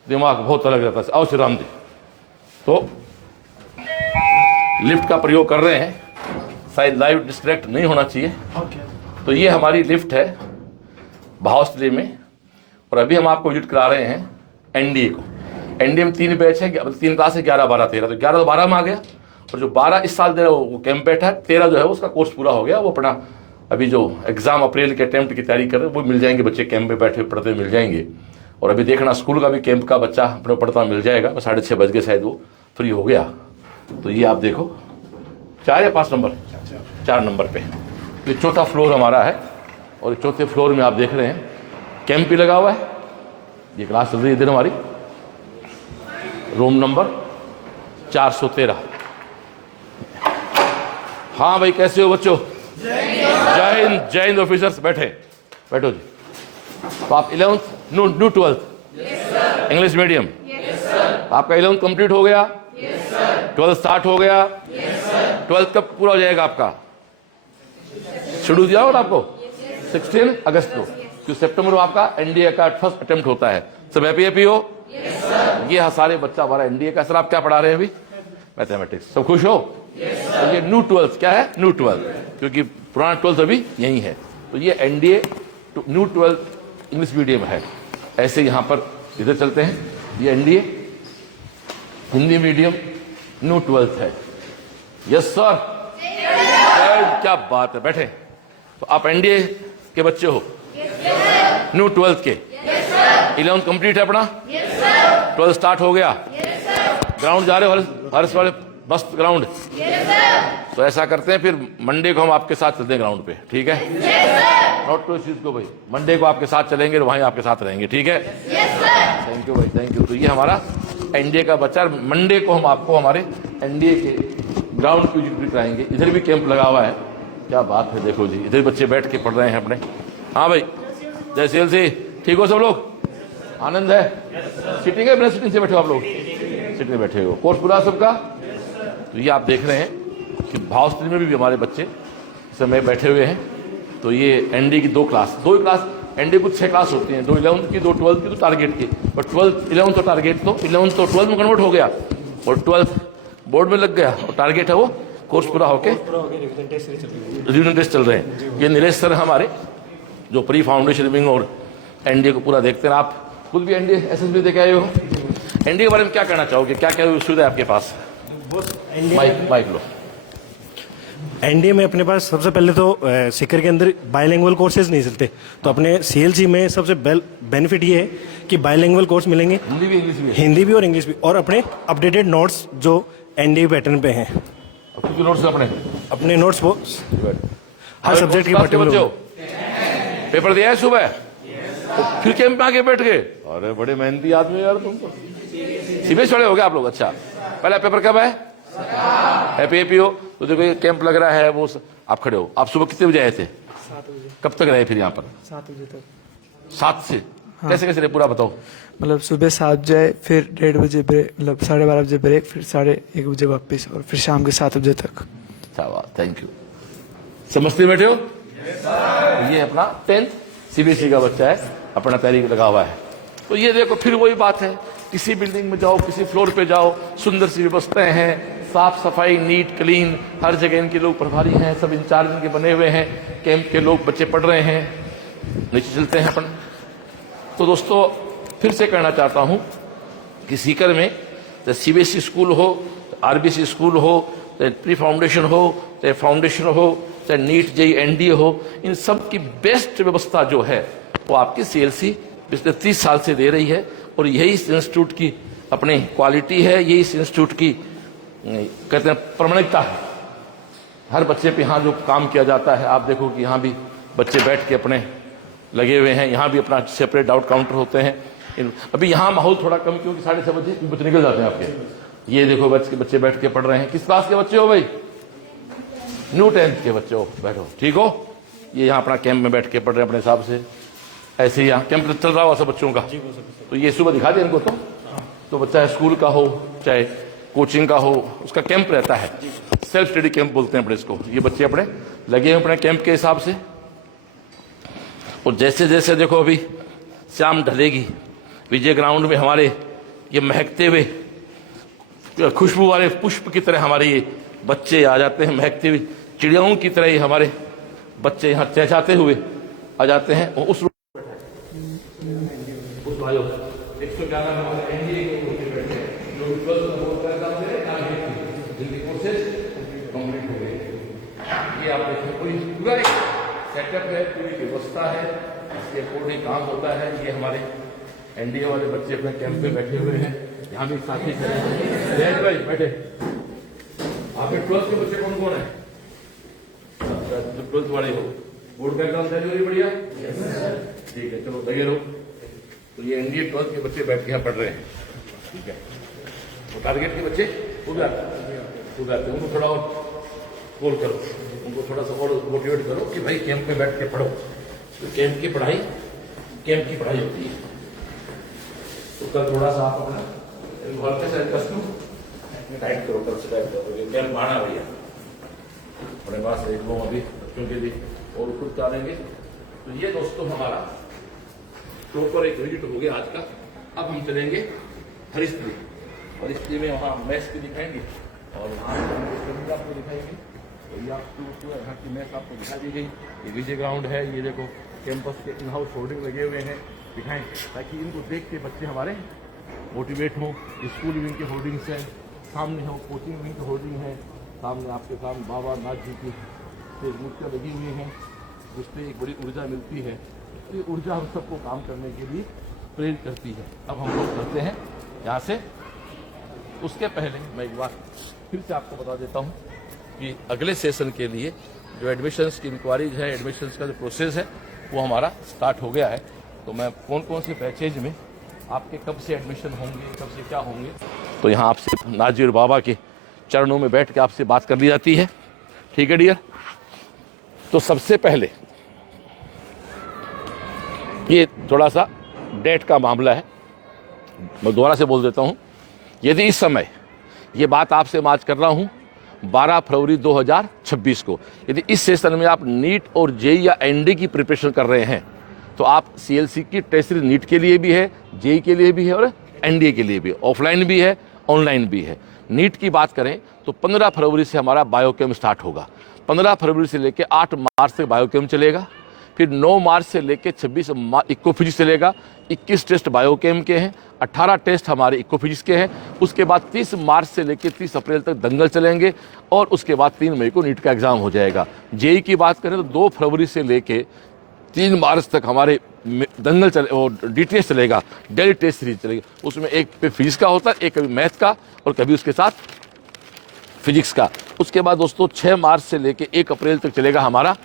दिमाग बहुत अलग रहता है। आओ श्री राम जी। तो लिफ्ट का प्रयोग कर रहे हैं, शायद लाइव डिस्ट्रैक्ट नहीं होना चाहिए। तो ये हमारी लिफ्ट है भावस्ट्री में, और अभी हम आपको विजिट करा रहे हैं एनडीए को। एनडीए में 3 बैच है, 3 क्लास है, 11, 12, 13। तो 11 तो 12 में आ गया, और जो 12 इस साल दे रहा है वो कैंप बैठा है। 13 जो है उसका कोर्स पूरा हो गया, वो अपना अभी जो एग्जाम अप्रैल के अटेम्प्ट की तैयारी कर रहे हैं वो मिल जाएंगे बच्चे, कैंप में बैठे पढ़ते मिल जाएंगे। और अभी देखना स्कूल का भी कैंप का बच्चा अपने पढ़ता मिल जाएगा। 6:30 बज गए, शायद वो फ्री हो गया। तो ये आप देखो 4 या 5 नंबर, 4 नंबर पे ये 4था फ्लोर हमारा है, और 4थे फ्लोर में आप देख रहे हैं कैंप भी लगा हुआ है। ये क्लास चल रही है दिन हमारी, रूम नंबर 413। हाँ भाई, कैसे हो बच्चों? जय हिंद, जय हिंद ऑफिसर्स। बैठो जी। तो आप 11th new 12th English medium, आपका 11th कंप्लीट हो गया, 12th स्टार्ट हो गया। 12th कब पूरा हो जाएगा आपका? शेड्यूल दिया होगा आपको 16 अगस्त को, क्योंकि सितंबर में आपका एनडीए का फर्स्ट अटेम्प्ट होता है। सब हैप्पी हो? ये सारे बच्चा हमारा एनडीए का। सर आप क्या पढ़ा रहे हैं अभी? मैथमेटिक्स। सब खुश हो? तो ये न्यू 12th क्या है? न्यू 12th, क्योंकि पुराना 12th अभी यही है। तो ये NDA new 12th English medium है। ऐसे यहाँ पर इधर चलते हैं, ये NDA Hindi medium new 12th है। यस सर, क्या बात है। बैठे। तो आप एनडीए के बच्चे हो, न्यू 12th के। 11th कंप्लीट है अपना, 12th स्टार्ट हो गया। ग्राउंड जा रहे हो हर्ष वाले? मस्त ग्राउंड। तो ऐसा करते हैं, फिर मंडे को हम आपके साथ चलते हैं ग्राउंड पे, ठीक है? नोट करो इस चीज को भाई, मंडे को आपके साथ चलेंगे, वहीं आपके साथ रहेंगे, ठीक है? थैंक यू भाई, थैंक यू। तो ये हमारा एनडीए का बच्चा, मंडे को हम आपको हमारे एनडीए के ग्राउंड की विजिट भी कराएंगे। इधर भी कैंप लगा हुआ है। क्या बात है, देखो जी, इधर बच्चे बैठ के पढ़ रहे हैं अपने। हाँ भाई, जय सेल से। ठीक हो सब लोग? आनंद है? सिटिंग है, बिना सिटिंग से बैठे हो आप लोग? सिटिंग में बैठे हो। कोर्स पूरा सबका? तो ये आप देख रहे हैं कि भावस्ट्री में भी हमारे बच्चे इस समय बैठे हुए हैं। तो ये एनडीए की 2 क्लास एनडीए को 6 क्लास होती हैं, 2 11th की, 2 12th की, 2 टारगेट की। बट 12th 11th तो टारगेट, तो 11th तो 12th में कन्वर्ट हो गया, और 12th बोर्ड में लग गया, और टारगेट है वो कोर्स पूरा होके रिविजन टेस्ट चल रहे हैं। ये नीलेश सर हमारे, जो प्री फाउंडेशन विंग और एनडीए को पूरा देखते हैं। आप खुद भी एनडीए एसएसबी देखे आए हो। एनडीए के बारे में क्या कहना चाहोगे? क्या क्या सुविधा है आपके पास? माइक लो। एनडीए में अपने पास सबसे पहले तो सीकर के अंदर बायलैंग्वेज कोर्सेज नहीं चलते, तो अपने सीएलसी में सबसे बेनिफिट ये है कि बायलैंग्वेज कोर्स मिलेंगे, हिंदी भी और इंग्लिश भी, और अपने अपडेटेड नोट्स जो एनडीए पैटर्न पे हैं। नोट्स अपने नोट्स वो हर सब्जेक्ट की पर्टिकुलर। पेपर दिया है सुबह, तो फिर कैंप में आके बैठ गए। अरे बड़े मेहनती आदमी यार तुम तो। सीबीएसई वाले हो गए आप लोग? अच्छा, पहला पेपर कब है? हैप्पी हो? तो देखो ये कैंप लग रहा है, वो आप खड़े हो। आप सुबह कितने बजे आए थे? 7 बजे। कब तक रहे फिर यहाँ पर? 7 बजे तक। 7 से? हाँ। कैसे कैसे रहे पूरा बताओ। मतलब सुबह 7 जाए, फिर 1:30 बजे ब्रेक, मतलब 12:30 बजे ब्रेक, फिर 1:30 बजे वापस, और फिर शाम के 7 बजे तक। अच्छा बात, थैंक यू। समझते बैठे हो? ये अपना 10th सीबीएसई का बच्चा है, अपना तैयारी लगा हुआ है। तो ये देखो फिर वही बात है, किसी बिल्डिंग में जाओ, किसी फ्लोर पे जाओ, सुंदर सी व्यवस्थाएं हैं, साफ सफाई, नीट क्लीन, हर जगह इनके लोग प्रभारी हैं, सब इंचार्ज इनके बने हुए हैं, कैंप के लोग, बच्चे पढ़ रहे हैं। नीचे चलते हैं अपन। तो दोस्तों फिर से कहना चाहता हूं कि सीकर में चाहे सीबीएसई स्कूल हो, आरबीसी स्कूल हो, चाहे प्री फाउंडेशन हो, चाहे फाउंडेशन हो, चाहे नीट जेई एनडीए हो, इन सब की बेस्ट व्यवस्था जो है वो आपकी सीएलसी पिछले 30 साल से दे रही है। और यही इस इंस्टीट्यूट की अपनी क्वालिटी है, यही इस इंस्टीट्यूट की कहते हैं प्रामाणिकता है। हर बच्चे पे यहाँ जो काम किया जाता है, आप देखो कि यहाँ भी बच्चे बैठ के अपने लगे हुए हैं, यहाँ भी अपना सेपरेट डाउट काउंटर होते हैं। अभी यहाँ माहौल थोड़ा कम, क्योंकि 6:30 बजे बच्चे निकल जाते हैं आपके। ये देखो बच्चे बैठ के पढ़ रहे हैं। किस क्लास के बच्चे हो भाई? न्यू 10th के बच्चे हो, बैठो, ठीक हो? ये यहाँ अपना कैंप में बैठ के पढ़ रहे हैं अपने हिसाब से। ऐसे ही यहाँ कैंप चल रहा हुआ सब बच्चों का। तो ये सुबह दिखा दिया इनको, तो तो बच्चा स्कूल का हो चाहे कोचिंग का हो, उसका कैंप रहता है, सेल्फ स्टडी कैंप बोलते हैं अपने इसको। ये बच्चे अपने लगे हैं अपने कैंप के हिसाब से। और जैसे जैसे देखो अभी शाम ढलेगी, विजय ग्राउंड में हमारे ये महकते हुए खुशबू वाले पुष्प की तरह हमारे ये बच्चे आ जाते हैं, महकते हुए चिड़ियाओं की तरह ये हमारे बच्चे यहाँ चहचहाते हुए आ जाते हैं। और उस भाइयों 111 हमारे एनडीए के कोर्सेज बैठे हैं, जो 12th बोर्ड का एग्जाम दे रहे हैं, जिनके कोर्सेज कंप्लीट हो गए। ये आप देखें पूरी पूरा एक सेटअप है, पूरी व्यवस्था है, इसके अकॉर्डिंग काम होता है। ये हमारे एनडीए वाले बच्चे अपने कैंप में बैठे हुए हैं। यहाँ भी साथी खड़े भाई बैठे। आपके 12th के बच्चे कौन कौन है? जो 12th वाले हो, बोर्ड का एग्जाम तैयारी हो रही बढ़िया? ठीक है, चलो लगे रहो। तो ये एनडीए 12th के बच्चे बैठ के यहाँ पढ़ रहे हैं, ठीक है। वो टारगेट के बच्चे उधर उनको थोड़ा और कॉल करो, उनको थोड़ा सा और मोटिवेट करो कि भाई कैंप में बैठ के पढ़ो। तो कैंप की पढ़ाई होती है। तो कल थोड़ा सा आप अपना घर पे से टाइट करो, कल से टाइट करो। कैंप आना भैया अपने पास एक लोग अभी बच्चों के लिए और खुद डालेंगे। तो ये दोस्तों हमारा प्रॉपर एक विजिट हो गया आज का। अब हम चलेंगे हरिस्त्री में, वहाँ मैच भी दिखाएंगे और वहाँ आपको दिखाएंगे। तो ये आपको यहाँ की मैच आपको दिखा दी गई। ये विजय ग्राउंड है, ये देखो कैंपस के इन हाउस होर्डिंग लगे हुए हैं, दिखाएं ताकि इनको देख के बच्चे हमारे मोटिवेट हों। स्कूल विंग के होर्डिंग्स हैं, सामने हो कोचिंग विंग के होर्डिंग है, सामने आपके सामने बाबा नाथ जी की मूर्तियाँ लगी हुई हैं, जिससे एक बड़ी ऊर्जा मिलती है। ये ऊर्जा हम सबको काम करने के लिए प्रेरित करती है। अब हम लोग करते हैं यहाँ से। उसके पहले मैं एक बार फिर से आपको बता देता हूँ कि अगले सेशन के लिए जो एडमिशन्स की इंक्वायरीज है, एडमिशन्स का जो प्रोसेस है वो हमारा स्टार्ट हो गया है। तो मैं कौन कौन से बैचेज में आपके कब से एडमिशन होंगे, कब से क्या होंगे, तो यहाँ आपसे नाजिर बाबा के चरणों में बैठ के आपसे बात कर ली जाती है, ठीक है डियर। तो सबसे पहले ये थोड़ा सा डेट का मामला है, मैं दोबारा से बोल देता हूँ। यदि इस समय ये बात आपसे मैं आज कर रहा हूँ 12 फरवरी 2026 को, यदि इस सेशन में आप नीट और जेई या एनडी की प्रिपरेशन कर रहे हैं तो आप सीएलसी की टेस्ट सीरीज नीट के लिए भी है, जेई के लिए भी है और एनडीए के लिए भी, ऑफलाइन भी है, ऑनलाइन भी है। नीट की बात करें तो 15 फरवरी से हमारा बायोकेम स्टार्ट होगा। 15 फरवरी से लेकर 8 मार्च तक बायोकेम चलेगा। फिर 9 मार्च से लेकर 26 इको फिजिक्स चलेगा। 21 टेस्ट बायोकेम के हैं, 18 टेस्ट हमारे इको फिजिक्स के हैं। उसके बाद 30 मार्च से लेकर 30 अप्रैल तक दंगल चलेंगे और उसके बाद 3 मई को नीट का एग्जाम हो जाएगा। जेई की बात करें तो 2 फरवरी से लेकर 3 मार्च तक हमारे दंगल चले और डीटीएस चलेगा, डेली टेस्ट सीरीज चलेगी। उसमें एक पे फिजिक्स का होता है, एक कभी मैथ का और कभी उसके साथ फिजिक्स का। उसके बाद दोस्तों 6 मार्च से लेकर 1 अप्रैल तक चलेगा हमारा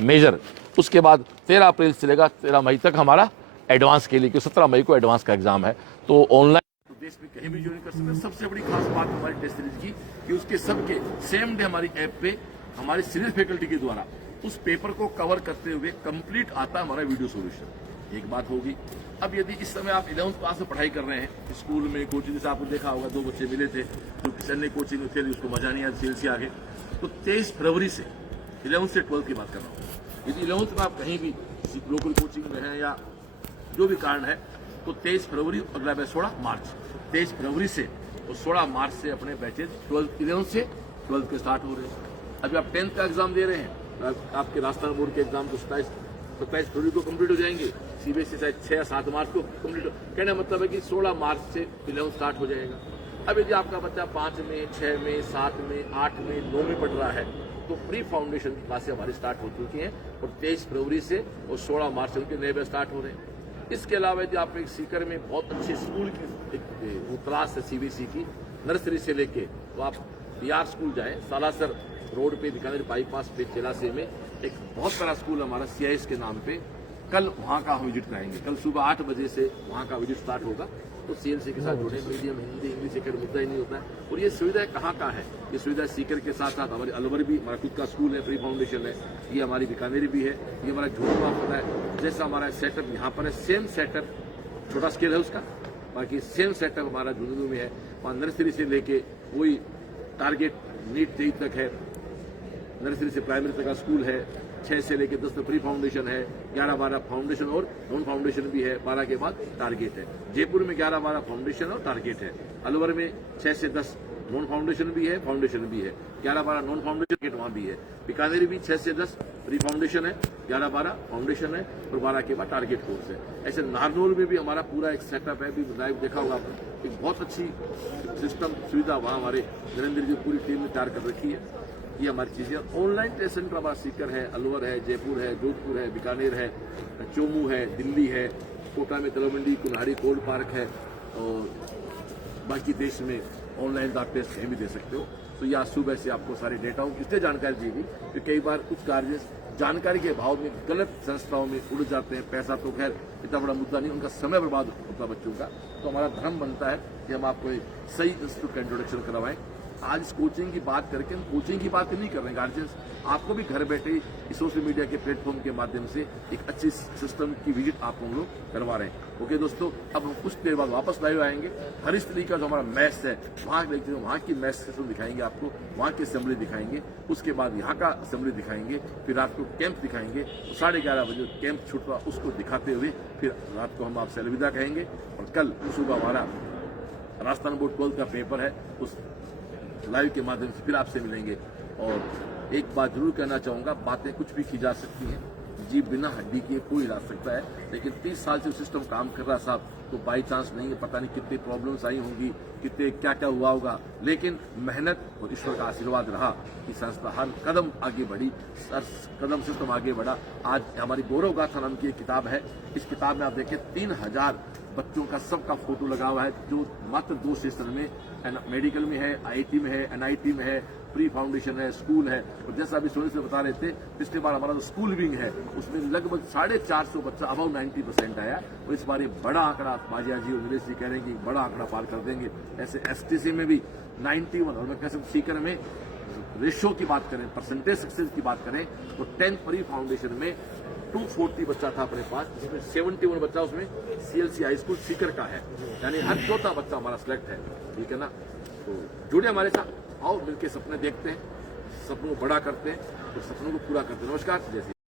मेजर। उसके बाद 13 अप्रैल से चलेगा 13 मई तक हमारा एडवांस के लिए, क्योंकि 17 मई को एडवांस का एग्जाम है। तो ऑनलाइन देश में कहीं भी ज्वाइन कर सकते हैं। सबसे बड़ी खास बात हमारी टेस्ट सीरीज की कि उसके सबके सेम डे हमारी ऐप पे हमारी सीनियर फैकल्टी के द्वारा उस पेपर को कवर करते हुए कंप्लीट आता है हमारा वीडियो सॉल्यूशन। एक बात होगी। अब यदि इस समय आप 11th क्लास में पढ़ाई कर रहे हैं, स्कूल में कोचिंग से आपको देखा होगा 2 बच्चे मिले थे जो किसी ने कोचिंग में थे, उसको मजा नहीं आया, सीएलसी आ गए। तो 23 फरवरी से 11th से 12th की बात कर रहा हूँ। यदि 11th में आप कहीं भी लोकल कोचिंग में हैं या जो भी कारण है तो 23 फरवरी, अगला बैच 16 मार्च, 23 फरवरी से और 16 मार्च से अपने बैचेज 11th से 12th के स्टार्ट हो रहे हैं। अभी आप 10th का एग्जाम दे रहे हैं, आपके राजस्थान बोर्ड के एग्जाम तो 27 फरवरी को कंप्लीट हो जाएंगे। सीबीएसई शायद 6 या 7 मार्च को कंप्लीट। कहने का मतलब है कि 16 मार्च से 11th स्टार्ट हो जाएगा। अब यदि आपका बच्चा 5 में, 6 में, 7 में, 8 में, 9 में पढ़ रहा है तो प्री फाउंडेशन की क्लासें हमारी स्टार्ट हो चुकी हैं और 23 फरवरी से और 16 मार्च से उनके नए बैच स्टार्ट हो रहे हैं। इसके अलावा यदि आप एक सीकर में बहुत अच्छे स्कूल की वो क्लास है सीबीएसई की, नर्सरी से लेके तो आप बिहार स्कूल जाएं, सालासर रोड पे बीकानेर बाईपास पे चिलासे में एक बहुत बड़ा स्कूल हमारा सीआईएस के नाम पे, कल वहाँ का हम विजिट कराएंगे। कल सुबह 8 बजे से वहाँ का विजिट स्टार्ट होगा। तो सीएलसी के साथ जुड़े, मीडियम हिंदी इंग्लिश एक मुद्दा ही नहीं होता है। और ये सुविधा कहाँ है, ये सुविधा सीकर के साथ साथ हमारी अलवर भी, हमारा खुद का स्कूल है, प्री फाउंडेशन है, ये हमारी बीकानेर भी है, ये हमारा झोटवा होता है। जैसा हमारा सेटअप यहाँ पर है, सेम सेटअप, छोटा स्केल है उसका, बाकी सेम सेटअप हमारा झुंझुनू में है। वहाँ नर्सरी से लेके वही टारगेट नीट 23 तक है, नर्सरी से प्राइमरी तक का स्कूल है, 6 से लेके 10 तक प्री फाउंडेशन है, 11-12 फाउंडेशन और नॉन फाउंडेशन भी है, 12 के बाद टारगेट है। जयपुर में 11-12 फाउंडेशन और टारगेट है। अलवर में 6 से 10 नॉन फाउंडेशन भी है, फाउंडेशन भी है, 11-12 नॉन फाउंडेशन वहां भी है। बीकानेर भी 6 से 10 प्री फाउंडेशन है, 11-12 फाउंडेशन है और 12 के बाद टारगेट कोर्स है। ऐसे नारनौल में भी हमारा पूरा एक सेटअप है, भी लाइव देखा होगा आपने, एक बहुत अच्छी सिस्टम सुविधा वहां हमारे नरेंद्र जी पूरी टीम ने तैयार कर रखी है। ये हमारी चीजें। ऑनलाइन टेस्ट सेंटर हमारा सीकर है, अलवर है, जयपुर है, जोधपुर है, बीकानेर है, चोमू है, दिल्ली है, कोटा में तलवंडी, कुल्हाड़ी, कोल्ड पार्क है और बाकी देश में ऑनलाइन आप टेस्ट कहीं भी दे सकते हो। तो यह सुबह से आपको सारे डेटा इसलिए जानकारी दी गई कि कई बार कुछ कार्य जानकारी के अभाव में गलत संस्थाओं में उड़ जाते हैं। पैसा तो खैर इतना बड़ा मुद्दा नहीं, उनका समय बर्बाद होता बच्चों का। तो हमारा धर्म बनता है कि हम आपको एक सही इंस्टीट्यूट का इंट्रोडक्शन करवाएं। आज इस कोचिंग की बात करके हम कोचिंग की बात नहीं कर रहे हैं, गार्जियंस आपको भी घर बैठे इस सोशल मीडिया के प्लेटफॉर्म के माध्यम से एक अच्छी सिस्टम की विजिट आप हम लोग करवा रहे हैं। ओके दोस्तों, अब हम कुछ देर बाद वापस लाइव आएंगे। हरीशतली का जो हमारा मैथ्स है वहाँ की मैथ्स सिस्टम दिखाएंगे आपको, वहाँ की असेंबली दिखाएंगे, उसके बाद यहाँ का असेंबली दिखाएंगे, फिर रात को कैंप दिखाएंगे। तो 11:30 बजे कैंप छूटा उसको दिखाते हुए फिर रात को हम आपसे अलविदा कहेंगे। और कल सुबह हमारा राजस्थान बोर्ड 12 का पेपर है, उस लाइव के माध्यम से फिर आपसे मिलेंगे। और एक बात जरूर कहना चाहूंगा, बातें कुछ भी की जा सकती हैं, जी बिना हड्डी के कोई हिला सकता है, लेकिन 30 साल से सिस्टम काम कर रहा साहब, तो बाई चांस नहीं है, पता नहीं कितनी प्रॉब्लम्स आई होंगी, कितने क्या क्या हुआ होगा, लेकिन मेहनत और ईश्वर का आशीर्वाद रहा कि संस्था हर कदम आगे बढ़ी, कदम सिस्टम आगे बढ़ा। आज हमारी गौरव गाथा नाम की एक किताब है, इस किताब में आप देखें 3000 बच्चों का सबका फोटो लगा हुआ है, जो मात्र 2 सेशन में मेडिकल में है, IIT में है, NIT में है, प्री फाउंडेशन है, स्कूल है। और जैसा अभी सोने से बता रहे थे, पिछले बार हमारा जो स्कूल विंग है उसमें लगभग 450 बच्चा अबाउ 90% आया। और इस बार ये बड़ा आंकड़ा बाजिया जी और नीलेश जी कह रहे हैं कि बड़ा आंकड़ा पार कर देंगे। ऐसे STC में भी 91 और मैं कह सकता सीकर में रेशियो की बात करें, परसेंटेज सक्सेस की बात करें तो 10th प्री फाउंडेशन में 240 बच्चा था अपने पास, जिसमें 71 बच्चा उसमें CLC हाई स्कूल सीकर का है, यानी हर चौथा बच्चा हमारा सिलेक्ट है। ठीक है ना, तो जुड़े हमारे साथ, आओ मिलकर सपने देखते हैं, सपनों को बड़ा करते हैं और सपनों को पूरा करते हैं। नमस्कार, जय श्री राम।